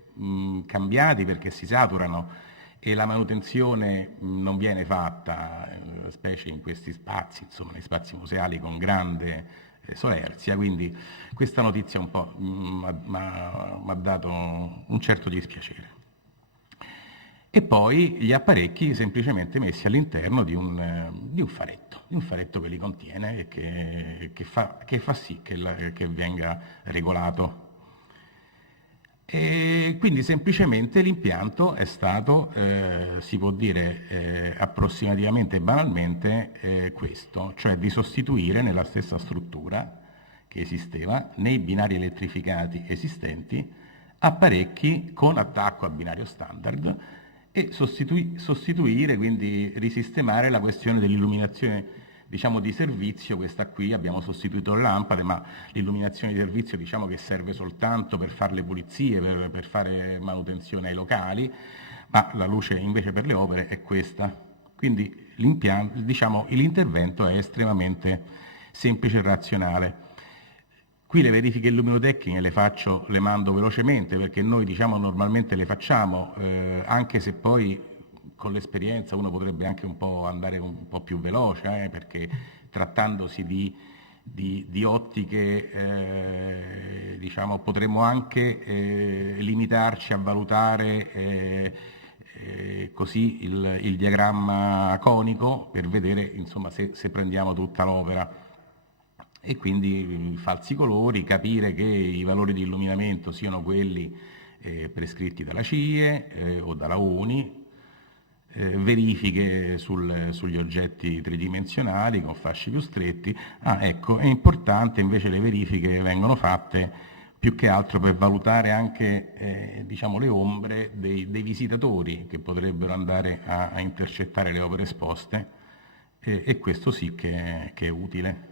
cambiati perché si saturano, e la manutenzione non viene fatta, specie in questi spazi, insomma, nei spazi museali con grande solerzia, quindi questa notizia un po' mi ha dato un certo dispiacere. E poi gli apparecchi semplicemente messi all'interno di un faretto che li contiene e che fa sì che venga regolato. E quindi semplicemente l'impianto è stato, si può dire approssimativamente e banalmente, questo, cioè di sostituire nella stessa struttura che esisteva, nei binari elettrificati esistenti, apparecchi con attacco a binario standard e sostituire, quindi risistemare la questione dell'illuminazione diciamo di servizio. Questa qui abbiamo sostituito le lampade, ma l'illuminazione di servizio diciamo che serve soltanto per fare le pulizie, per fare manutenzione ai locali, ma la luce invece per le opere è questa. Quindi diciamo, l'intervento è estremamente semplice e razionale. Qui le verifiche illuminotecniche le mando velocemente, perché noi diciamo normalmente le facciamo, anche se poi con l'esperienza uno potrebbe anche un po' andare un po' più veloce, perché trattandosi di ottiche, diciamo, potremmo anche limitarci a valutare così il diagramma conico per vedere insomma, se prendiamo tutta l'opera. E quindi falsi colori, capire che i valori di illuminamento siano quelli prescritti dalla CIE o dalla UNI, verifiche sugli oggetti tridimensionali con fasci più stretti. Ecco, è importante invece le verifiche vengono fatte più che altro per valutare anche diciamo, le ombre dei visitatori che potrebbero andare a intercettare le opere esposte, e questo sì che è utile.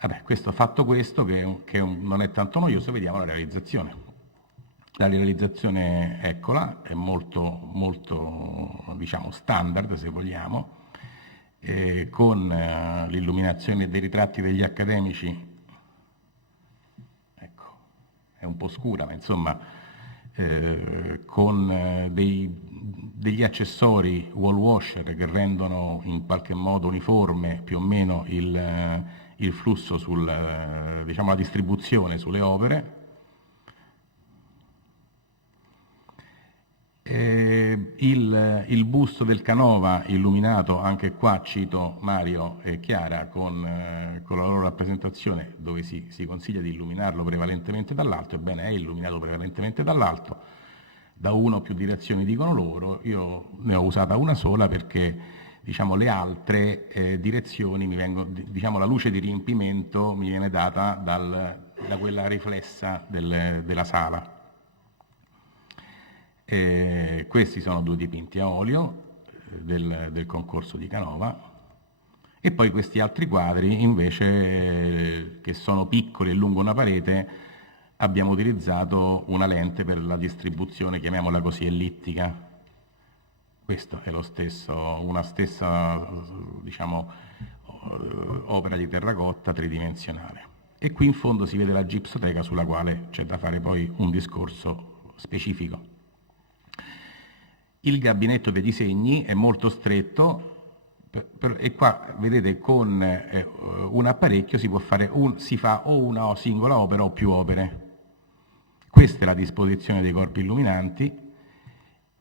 Vabbè, fatto questo, che non è tanto noioso, vediamo la realizzazione. La realizzazione, eccola, è molto, molto diciamo, standard, se vogliamo, con l'illuminazione dei ritratti degli accademici. Ecco, è un po' scura, ma insomma, con degli accessori wall washer che rendono in qualche modo uniforme più o meno il flusso diciamo, la distribuzione sulle opere. Il busto del Canova illuminato, anche qua cito Mario e Chiara con la loro rappresentazione, dove si consiglia di illuminarlo prevalentemente dall'alto. Ebbene, è illuminato prevalentemente dall'alto, da una o più direzioni dicono loro. Io ne ho usata una sola perché diciamo, le altre direzioni diciamo, la luce di riempimento mi viene data da quella riflessa della sala. Questi sono 2 dipinti a olio del concorso di Canova, e poi questi altri quadri invece che sono piccoli e lungo una parete abbiamo utilizzato una lente per la distribuzione, chiamiamola così, ellittica. Questo è una stessa diciamo, opera di terracotta tridimensionale. E qui in fondo si vede la gipsoteca, sulla quale c'è da fare poi un discorso specifico. Il gabinetto dei disegni è molto stretto, e qua vedete con un apparecchio si fa o una singola opera o più opere. Questa è la disposizione dei corpi illuminanti.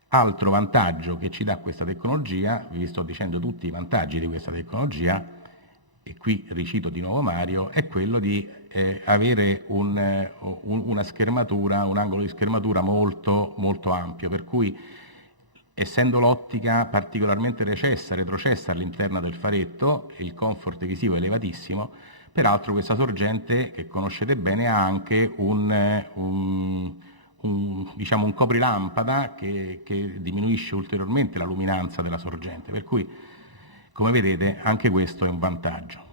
Altro vantaggio che ci dà questa tecnologia, vi sto dicendo tutti i vantaggi di questa tecnologia, e qui ricito di nuovo Mario, è quello di avere una schermatura, un angolo di schermatura molto, molto ampio, per cui essendo l'ottica particolarmente retrocessa all'interno del faretto, il comfort visivo è elevatissimo. Peraltro questa sorgente, che conoscete bene, ha anche un coprilampada che diminuisce ulteriormente la luminanza della sorgente, per cui, come vedete, anche questo è un vantaggio.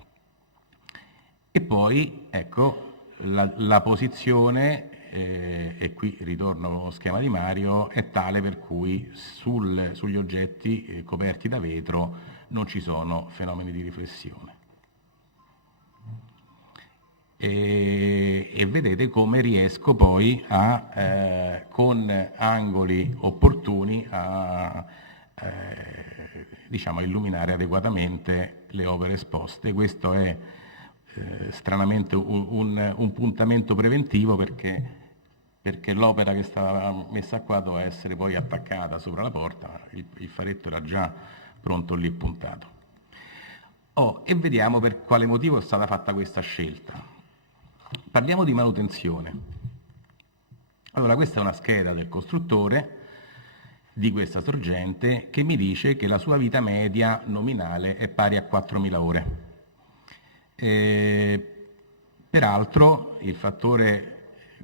E poi, ecco, la posizione, e qui ritorno allo schema di Mario, è tale per cui sugli oggetti coperti da vetro non ci sono fenomeni di riflessione. E vedete come riesco poi con angoli opportuni diciamo, illuminare adeguatamente le opere esposte. Questo è stranamente un puntamento preventivo, perché l'opera che stava messa qua doveva essere poi attaccata sopra la porta, il faretto era già pronto lì puntato. E vediamo per quale motivo è stata fatta questa scelta. parliamo di manutenzione. Allora, questa è una scheda del costruttore di questa sorgente che mi dice che la sua vita media nominale è pari a 4.000 ore. Peraltro il fattore,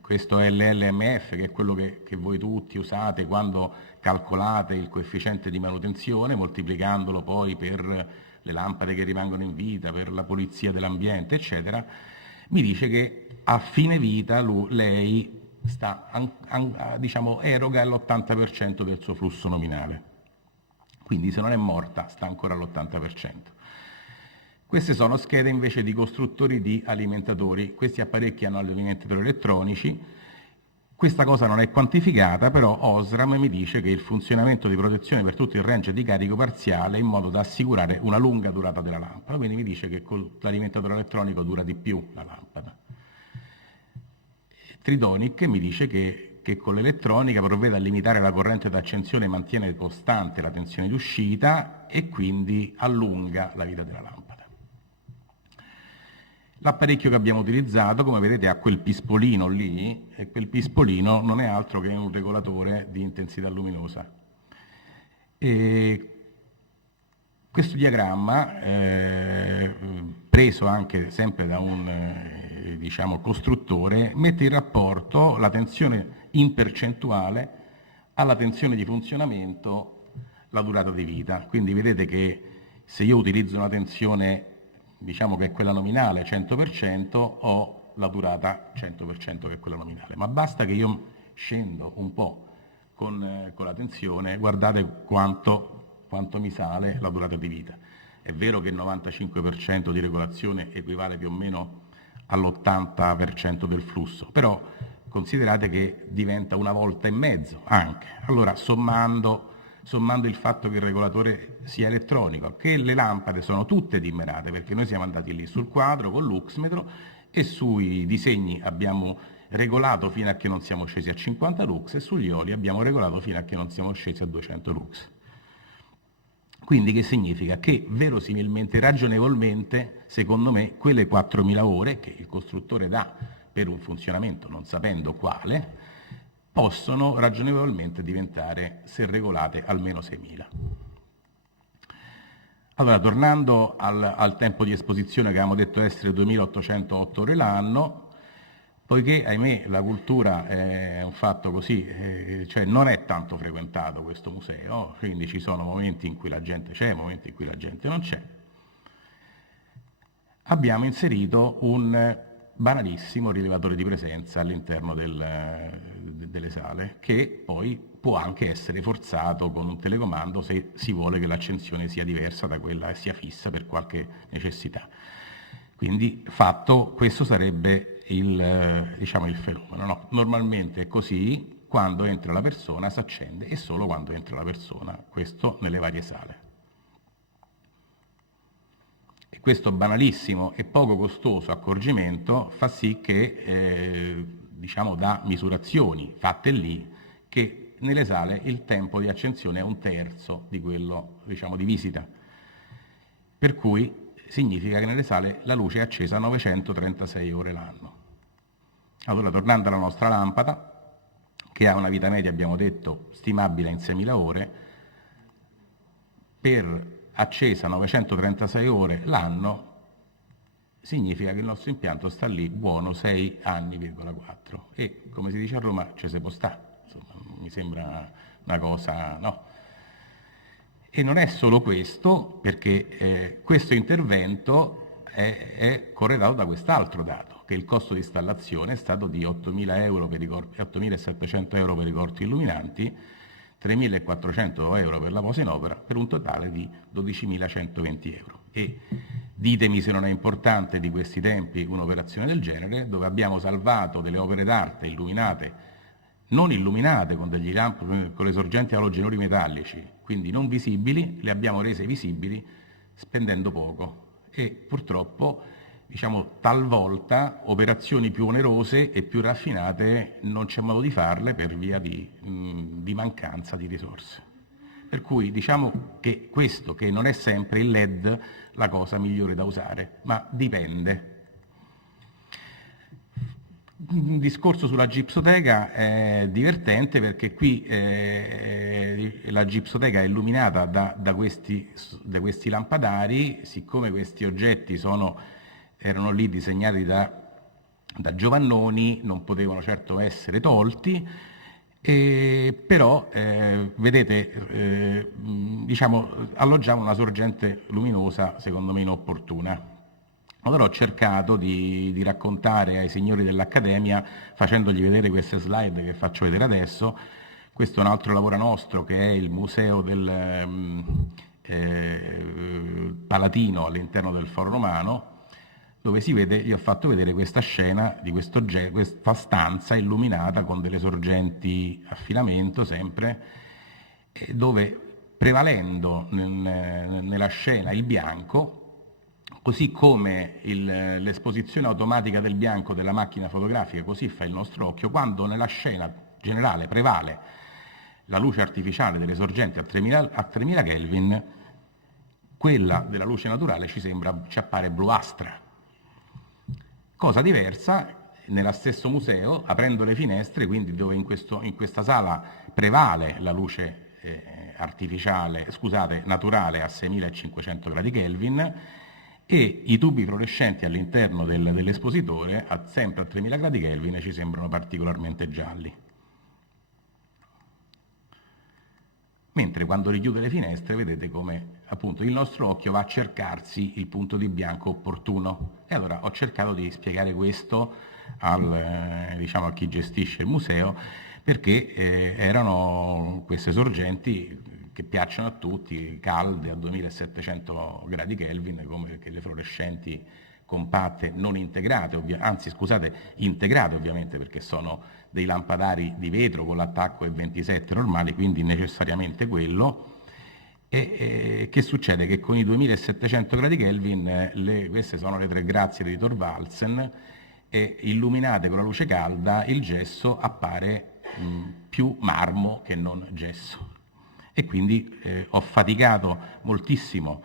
questo è l'LMF, che è quello che voi tutti usate quando calcolate il coefficiente di manutenzione, moltiplicandolo poi per le lampade che rimangono in vita, per la pulizia dell'ambiente, eccetera, mi dice che a fine vita lei diciamo, eroga l'80% del suo flusso nominale. Quindi se non è morta sta ancora all'80%. Queste sono schede invece di costruttori di alimentatori. Questi apparecchi hanno alimentatori elettronici. Questa cosa non è quantificata, però Osram mi dice che il funzionamento di protezione per tutto il range di carico parziale in modo da assicurare una lunga durata della lampada. Quindi mi dice che con l'alimentatore elettronico dura di più la lampada. Tridonic mi dice che con l'elettronica provvede a limitare la corrente d'accensione e mantiene costante la tensione di uscita e quindi allunga la vita della lampada. L'apparecchio che abbiamo utilizzato, come vedete, ha quel pispolino lì, e quel pispolino non è altro che un regolatore di intensità luminosa. E questo diagramma, preso anche sempre da un diciamo, costruttore, mette in rapporto la tensione in percentuale alla tensione di funzionamento, la durata di vita. Quindi vedete che se io utilizzo una tensione, diciamo che è quella nominale, 100%, ho la durata 100% che è quella nominale. Ma basta che io scendo un po' con la tensione, guardate quanto mi sale la durata di vita. È vero che il 95% di regolazione equivale più o meno all'80% del flusso, però considerate che diventa 1,5 volte anche. Allora, sommando il fatto che il regolatore sia elettronico, che le lampade sono tutte dimmerate, perché noi siamo andati lì sul quadro con l'Uxmetro e sui disegni abbiamo regolato fino a che non siamo scesi a 50 lux e sugli oli abbiamo regolato fino a che non siamo scesi a 200 lux. Quindi che significa? Che verosimilmente, ragionevolmente, secondo me, quelle 4.000 ore che il costruttore dà per un funzionamento non sapendo quale, possono ragionevolmente diventare, se regolate, almeno 6.000. Allora, tornando al tempo di esposizione che avevamo detto essere 2.808 ore l'anno, poiché, ahimè, la cultura è un fatto così, cioè non è tanto frequentato questo museo, quindi ci sono momenti in cui la gente c'è, momenti in cui la gente non c'è, abbiamo inserito un banalissimo rilevatore di presenza all'interno delle sale, che poi può anche essere forzato con un telecomando se si vuole che l'accensione sia diversa da quella e sia fissa per qualche necessità. Quindi fatto, questo sarebbe diciamo, il fenomeno. No? Normalmente è così, quando entra la persona si accende e solo quando entra la persona, questo nelle varie sale. E questo banalissimo e poco costoso accorgimento fa sì che, diciamo, da misurazioni fatte lì, che nelle sale il tempo di accensione è 1/3 di quello, diciamo, di visita. Per cui significa che nelle sale la luce è accesa 936 ore l'anno. Allora, tornando alla nostra lampada, che ha una vita media, abbiamo detto, stimabile in 6.000 ore, per accesa 936 ore l'anno, significa che il nostro impianto sta lì buono 6 anni,4. E, come si dice a Roma, ci si può stare. Insomma, mi sembra una cosa, no? E non è solo questo, perché questo intervento è corredato da quest'altro dato, che il costo di installazione è stato di 8.000 euro per 8.700 euro per i corti illuminanti, 3.400 euro per la posa in opera, per un totale di 12.120 euro. E ditemi se non è importante di questi tempi un'operazione del genere, dove abbiamo salvato delle opere d'arte illuminate, non illuminate con degli lampi, con le sorgenti alogenuri metallici, quindi non visibili, le abbiamo rese visibili spendendo poco. E purtroppo, diciamo, talvolta operazioni più onerose e più raffinate non c'è modo di farle per via di mancanza di risorse. Per cui diciamo che questo, che non è sempre il LED la cosa migliore da usare, ma dipende. Un discorso sulla gipsoteca è divertente perché qui la gipsoteca è illuminata da questi lampadari. Siccome questi oggetti erano lì disegnati da Giovannoni, non potevano certo essere tolti, però vedete, diciamo, alloggiamo una sorgente luminosa secondo me inopportuna. Allora ho cercato di raccontare ai signori dell'Accademia, facendogli vedere queste slide che faccio vedere adesso. Questo è un altro lavoro nostro, che è il Museo del Palatino all'interno del Foro Romano, dove si vede, gli ho fatto vedere questa scena di questa stanza illuminata con delle sorgenti a filamento sempre, dove prevalendo nella scena il bianco, così come l'esposizione automatica del bianco della macchina fotografica, così fa il nostro occhio, quando nella scena generale prevale la luce artificiale delle sorgenti a 3000 Kelvin, quella della luce naturale ci appare bluastra. Cosa diversa nello stesso museo, aprendo le finestre, quindi dove in questa sala prevale la luce naturale a 6500 gradi Kelvin, e i tubi fluorescenti all'interno dell'espositore, sempre a 3000 gradi Kelvin, ci sembrano particolarmente gialli. Mentre quando richiude le finestre vedete come appunto il nostro occhio va a cercarsi il punto di bianco opportuno. E allora ho cercato di spiegare questo a chi gestisce il museo, perché erano queste sorgenti che piacciono a tutti, calde a 2700 gradi Kelvin, come che le fluorescenti compatte, non integrate, integrate ovviamente, perché sono dei lampadari di vetro con l'attacco E27 normali, quindi necessariamente quello. E che succede? Che con i 2700 gradi Kelvin, queste sono le 3 grazie di Thorvaldsen, e illuminate con la luce calda il gesso appare più marmo che non gesso. E quindi ho faticato moltissimo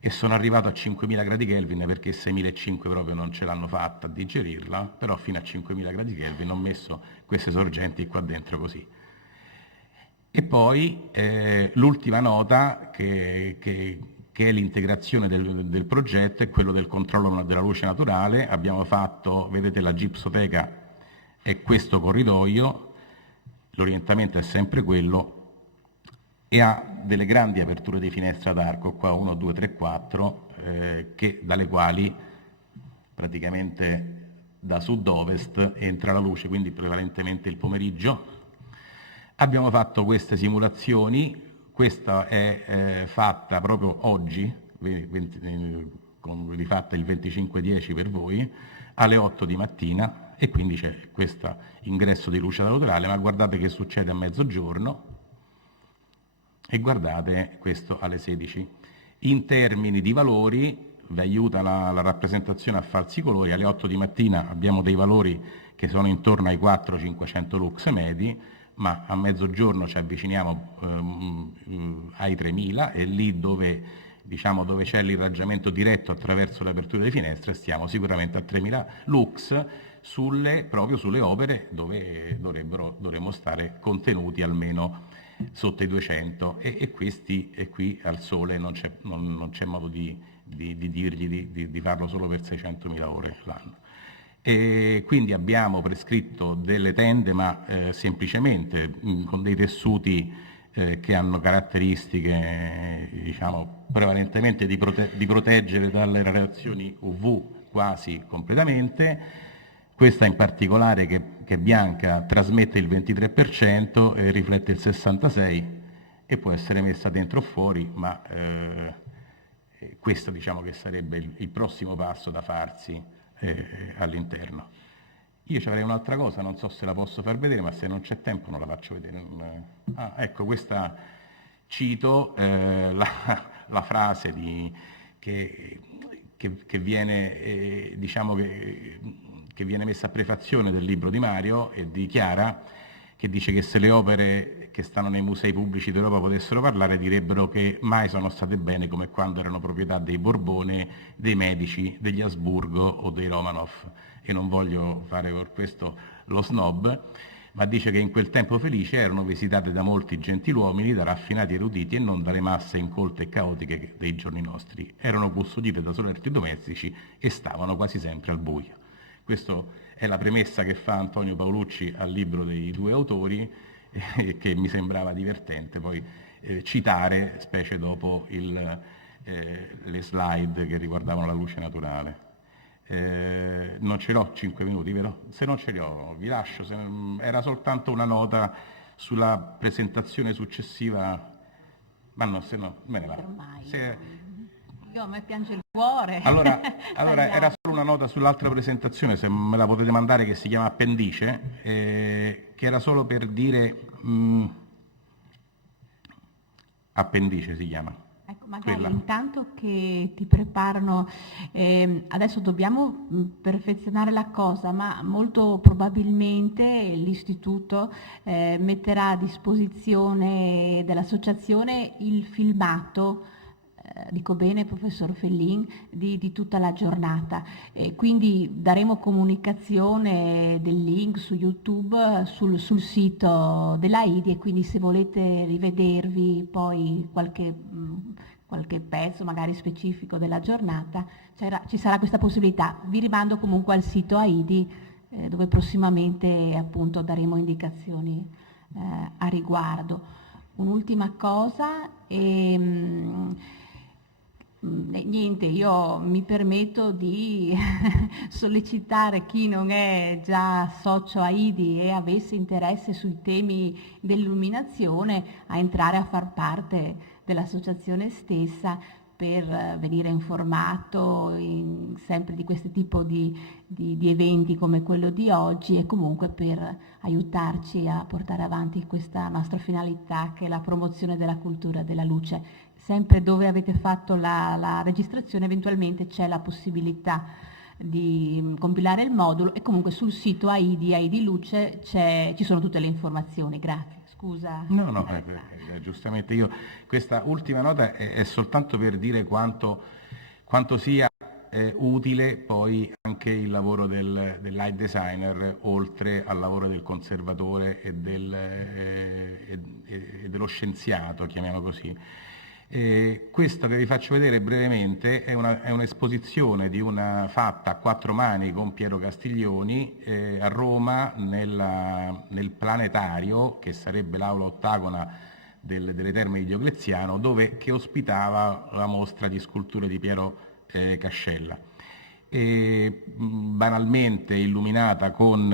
e sono arrivato a 5000 gradi Kelvin, perché 6500 proprio non ce l'hanno fatta a digerirla, però fino a 5000 gradi Kelvin ho messo queste sorgenti qua dentro così. E poi l'ultima nota che è l'integrazione del progetto è quello del controllo della luce naturale. Abbiamo fatto, vedete, la gipsoteca è questo corridoio, l'orientamento è sempre quello, e ha delle grandi aperture di finestra ad arco, qua 1, 2, 3, 4, dalle quali praticamente da sud-ovest entra la luce, quindi prevalentemente il pomeriggio. Abbiamo fatto queste simulazioni, questa è fatta proprio oggi, rifatta il 25/10 per voi, alle 8 di mattina, e quindi c'è questo ingresso di luce naturale, ma guardate che succede a mezzogiorno, e guardate questo alle 16. In termini di valori vi aiuta la rappresentazione a farsi i colori. Alle 8 di mattina abbiamo dei valori che sono intorno ai 400-500 lux medi, ma a mezzogiorno ci avviciniamo ai 3000, e lì dove c'è l'irraggiamento diretto attraverso le aperture delle finestre stiamo sicuramente a 3000 lux proprio sulle opere dove dovremmo stare contenuti almeno sotto i 200, e qui al sole non c'è modo di dirgli di farlo solo per 600.000 ore l'anno. E quindi abbiamo prescritto delle tende, ma semplicemente con dei tessuti che hanno caratteristiche prevalentemente di proteggere dalle radiazioni UV quasi completamente. Questa in particolare, che è bianca, trasmette il 23% e riflette il 66%, e può essere messa dentro o fuori, ma questo che sarebbe il prossimo passo da farsi all'interno. Io ci avrei un'altra cosa, non so se la posso far vedere, ma se non c'è tempo non la faccio vedere. Ecco, questa cito la frase che viene, che viene messa a prefazione del libro di Mario e di Chiara, che dice che se le opere che stanno nei musei pubblici d'Europa potessero parlare, direbbero che mai sono state bene come quando erano proprietà dei Borbone, dei Medici, degli Asburgo o dei Romanov. E non voglio fare per questo lo snob, ma dice che in quel tempo felice erano visitate da molti gentiluomini, da raffinati eruditi e non dalle masse incolte e caotiche dei giorni nostri. Erano custodite da solerti domestici e stavano quasi sempre al buio. Questa è la premessa che fa Antonio Paolucci al libro dei due autori, che mi sembrava divertente poi citare, specie dopo le slide che riguardavano la luce naturale. Non ce l'ho 5 minuti, vero? Se non ce li ho vi lascio, era soltanto una nota sulla presentazione successiva, ma no, se no me ne vado. Io, a me piange il cuore. Allora era solo una nota sull'altra presentazione, se me la potete mandare, che si chiama Appendice, che era solo per dire, Appendice si chiama. Ecco, magari Quella. intanto che ti preparano, adesso dobbiamo perfezionare la cosa, ma molto probabilmente l'Istituto metterà a disposizione dell'associazione il filmato, dico bene professor Fellin, di tutta la giornata. Quindi daremo comunicazione del link su YouTube, sul sito della IDI, e quindi se volete rivedervi poi qualche pezzo magari specifico della giornata, ci sarà questa possibilità. Vi rimando comunque al sito AIDI, dove prossimamente appunto daremo indicazioni a riguardo. Un'ultima cosa, niente, io mi permetto di sollecitare chi non è già socio AIDI e avesse interesse sui temi dell'illuminazione a entrare a far parte dell'associazione stessa, per venire informato sempre di questo tipo di eventi come quello di oggi, e comunque per aiutarci a portare avanti questa nostra finalità, che è la promozione della cultura della luce. Sempre dove avete fatto la registrazione eventualmente c'è la possibilità di compilare il modulo, e comunque sul sito AIDI Luce ci sono tutte le informazioni. Grazie. Scusa. No, giustamente io, questa ultima nota è soltanto per dire quanto sia utile poi anche il lavoro del light designer, oltre al lavoro del conservatore e dello scienziato, chiamiamolo così. Questo che vi faccio vedere brevemente è un'esposizione fatta a 4 mani con Piero Castiglioni a Roma, nel planetario, che sarebbe l'aula ottagona delle Terme di Diocleziano, che ospitava la mostra di sculture di Piero Cascella. Banalmente illuminata con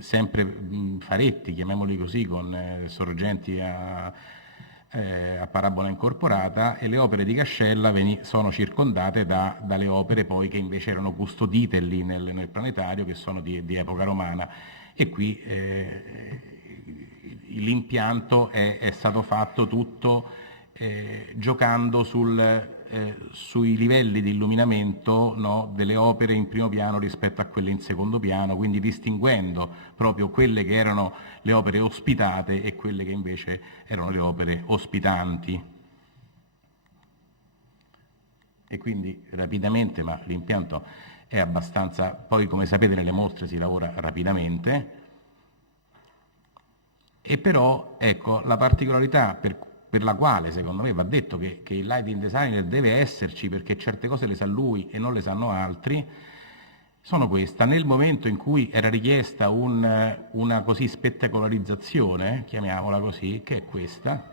sempre faretti, chiamiamoli così, con sorgenti a parabola incorporata, e le opere di Cascella sono circondate dalle opere poi che invece erano custodite lì nel planetario, che sono di epoca romana, e qui l'impianto è stato fatto tutto giocando sui livelli di illuminamento, no, delle opere in primo piano rispetto a quelle in secondo piano, quindi distinguendo proprio quelle che erano le opere ospitate e quelle che invece erano le opere ospitanti. E quindi rapidamente, ma l'impianto è abbastanza, poi come sapete nelle mostre si lavora rapidamente, e però ecco la particolarità per la quale secondo me va detto che il lighting designer deve esserci, perché certe cose le sa lui e non le sanno altri, sono questa: nel momento in cui era richiesta una così spettacolarizzazione, chiamiamola così, che è questa,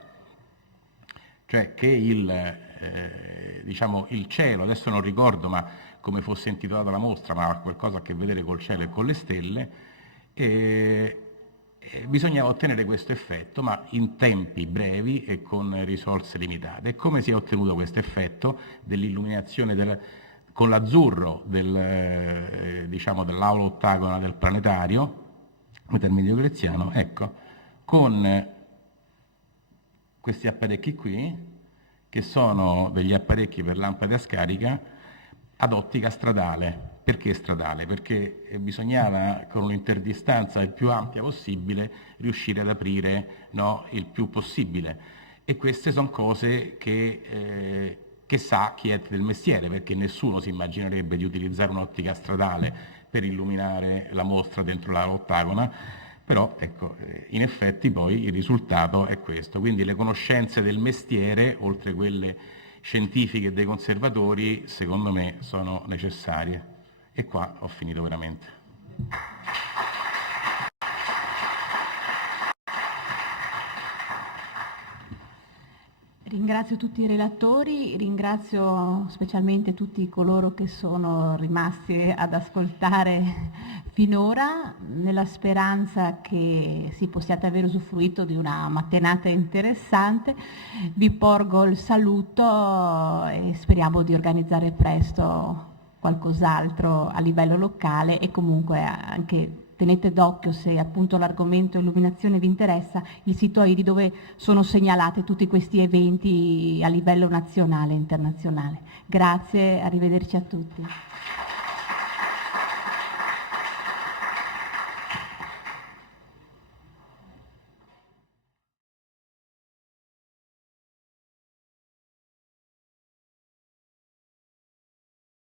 cioè che il cielo, adesso non ricordo ma come fosse intitolata la mostra, ma ha qualcosa a che vedere col cielo e con le stelle, bisognava ottenere questo effetto, ma in tempi brevi e con risorse limitate. E come si è ottenuto questo effetto dell'illuminazione con l'azzurro dell'aula ottagona del planetario, come Terme di Diocleziano? Ecco, con questi apparecchi qui, che sono degli apparecchi per lampade a scarica ad ottica stradale. Perché stradale? Perché bisognava, con un'interdistanza il più ampia possibile, riuscire ad aprire, no, il più possibile. E queste sono cose che sa chi è del mestiere, perché nessuno si immaginerebbe di utilizzare un'ottica stradale per illuminare la mostra dentro la ottagona, però ecco, in effetti poi il risultato è questo. Quindi le conoscenze del mestiere, oltre quelle scientifiche dei conservatori, secondo me sono necessarie. E qua ho finito veramente. Ringrazio tutti i relatori, ringrazio specialmente tutti coloro che sono rimasti ad ascoltare finora, nella speranza che possiate aver usufruito di una mattinata interessante. Vi porgo il saluto e speriamo di organizzare presto qualcos'altro a livello locale, e comunque anche tenete d'occhio, se appunto l'argomento illuminazione vi interessa, il sito AIRI, dove sono segnalati tutti questi eventi a livello nazionale e internazionale. Grazie, arrivederci a tutti.